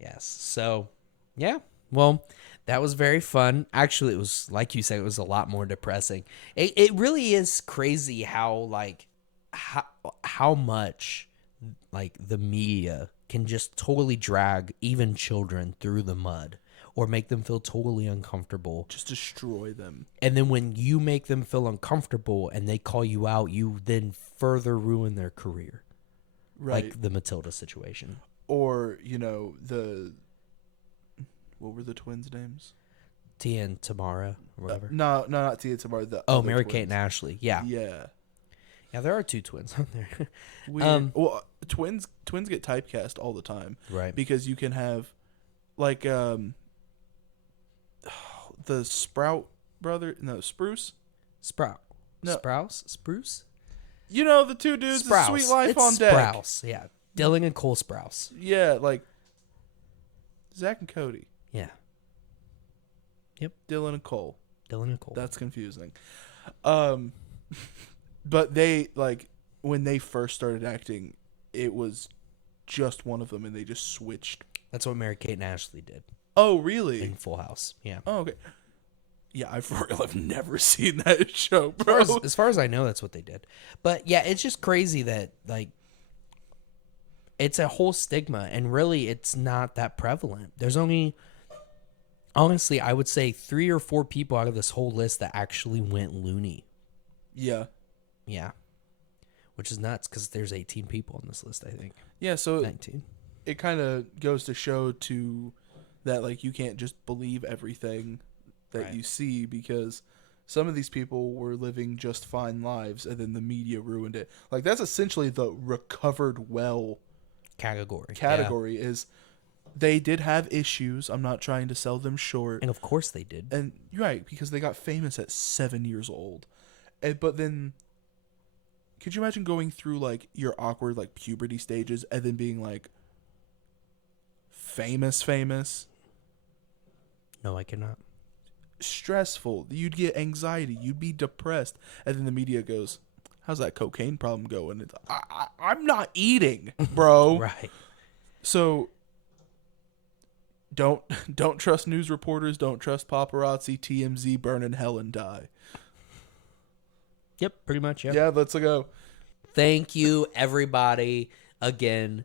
Yes. So, yeah. Well, that was very fun. Actually, it was, like you said, it was a lot more depressing. It really is crazy how much like the media can just totally drag even children through the mud or make them feel totally uncomfortable. Just destroy them. And then when you make them feel uncomfortable and they call you out, you then further ruin their career. Right. Like the Matilda situation. Or, what were the twins' names? Tia and Tamara or whatever. No, not Tia and Tamara. Mary-Kate and Ashley. Yeah. Yeah. Yeah, there are two twins on there. Weird. Well, twins get typecast all the time. Right. Because you can have, like, the Sprout brother. No, Spruce? Sprout. No. Spruce? The two dudes, Sprouse. the Sweet Life It's on deck. Sprouse, yeah. Dylan and Cole Sprouse. Yeah, like, Zach and Cody. Yeah. Yep. Dylan and Cole. That's confusing. But they, like, when they first started acting, it was just one of them, and they just switched. That's what Mary-Kate and Ashley did. Oh, really? In Full House, yeah. Oh, okay. Yeah, I've never seen that show, bro. As far as I know, that's what they did. But, yeah, it's just crazy that, like, it's a whole stigma, and really it's not that prevalent. There's only, honestly, I would say 3 or 4 people out of this whole list that actually went loony. Yeah. Yeah. Which is nuts because there's 18 people on this list, I think. Yeah, so 19. It kind of goes to show that, like, you can't just believe everything that you see, because some of these people were living just fine lives and then the media ruined it. Like, that's essentially the recovered well category is they did have issues. I'm not trying to sell them short. And of course they did. And you're right, because they got famous at 7 years old. But then, could you imagine going through, like, your awkward, like, puberty stages and then being, like, famous? No, I cannot. Stressful. You'd get anxiety. You'd be depressed. And then the media goes, how's that cocaine problem going? It's, I'm not eating, bro. Right. So don't trust news reporters. Don't trust paparazzi. TMZ, burn in hell and die. Yep, pretty much. Yep. Yeah, let's go. Thank you, everybody, again,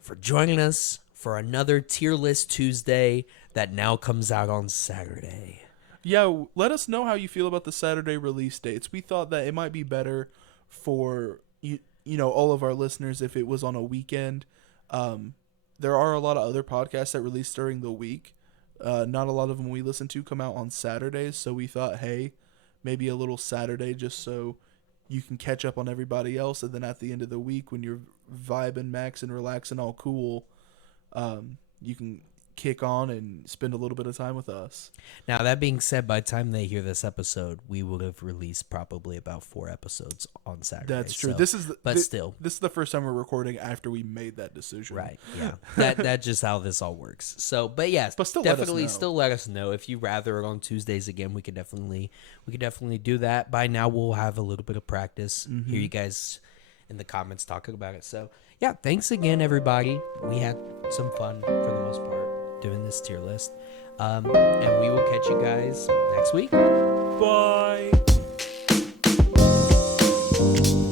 for joining us for another Tier List Tuesday that now comes out on Saturday. Yeah, let us know how you feel about the Saturday release dates. We thought that it might be better for all of our listeners if it was on a weekend. There are a lot of other podcasts that release during the week. Not a lot of them we listen to come out on Saturdays, so we thought, hey, maybe a little Saturday just so you can catch up on everybody else, and then at the end of the week when you're vibing, maxing, relaxing, all cool, you can kick on and spend a little bit of time with us. Now, that being said, by the time they hear this episode, we would have released probably about 4 episodes on Saturday. That's true. So, This is still. This is the first time we're recording after we made that decision. Right. Yeah. That's just how this all works. So, but yes, But still definitely let us know. still let us know if you rather it on Tuesdays again. We could definitely do that. By now we'll have a little bit of practice. Hear you guys in the comments talking about it. So, yeah, thanks again everybody. We had some fun for the most part doing this tier list. And we will catch you guys next week. Bye.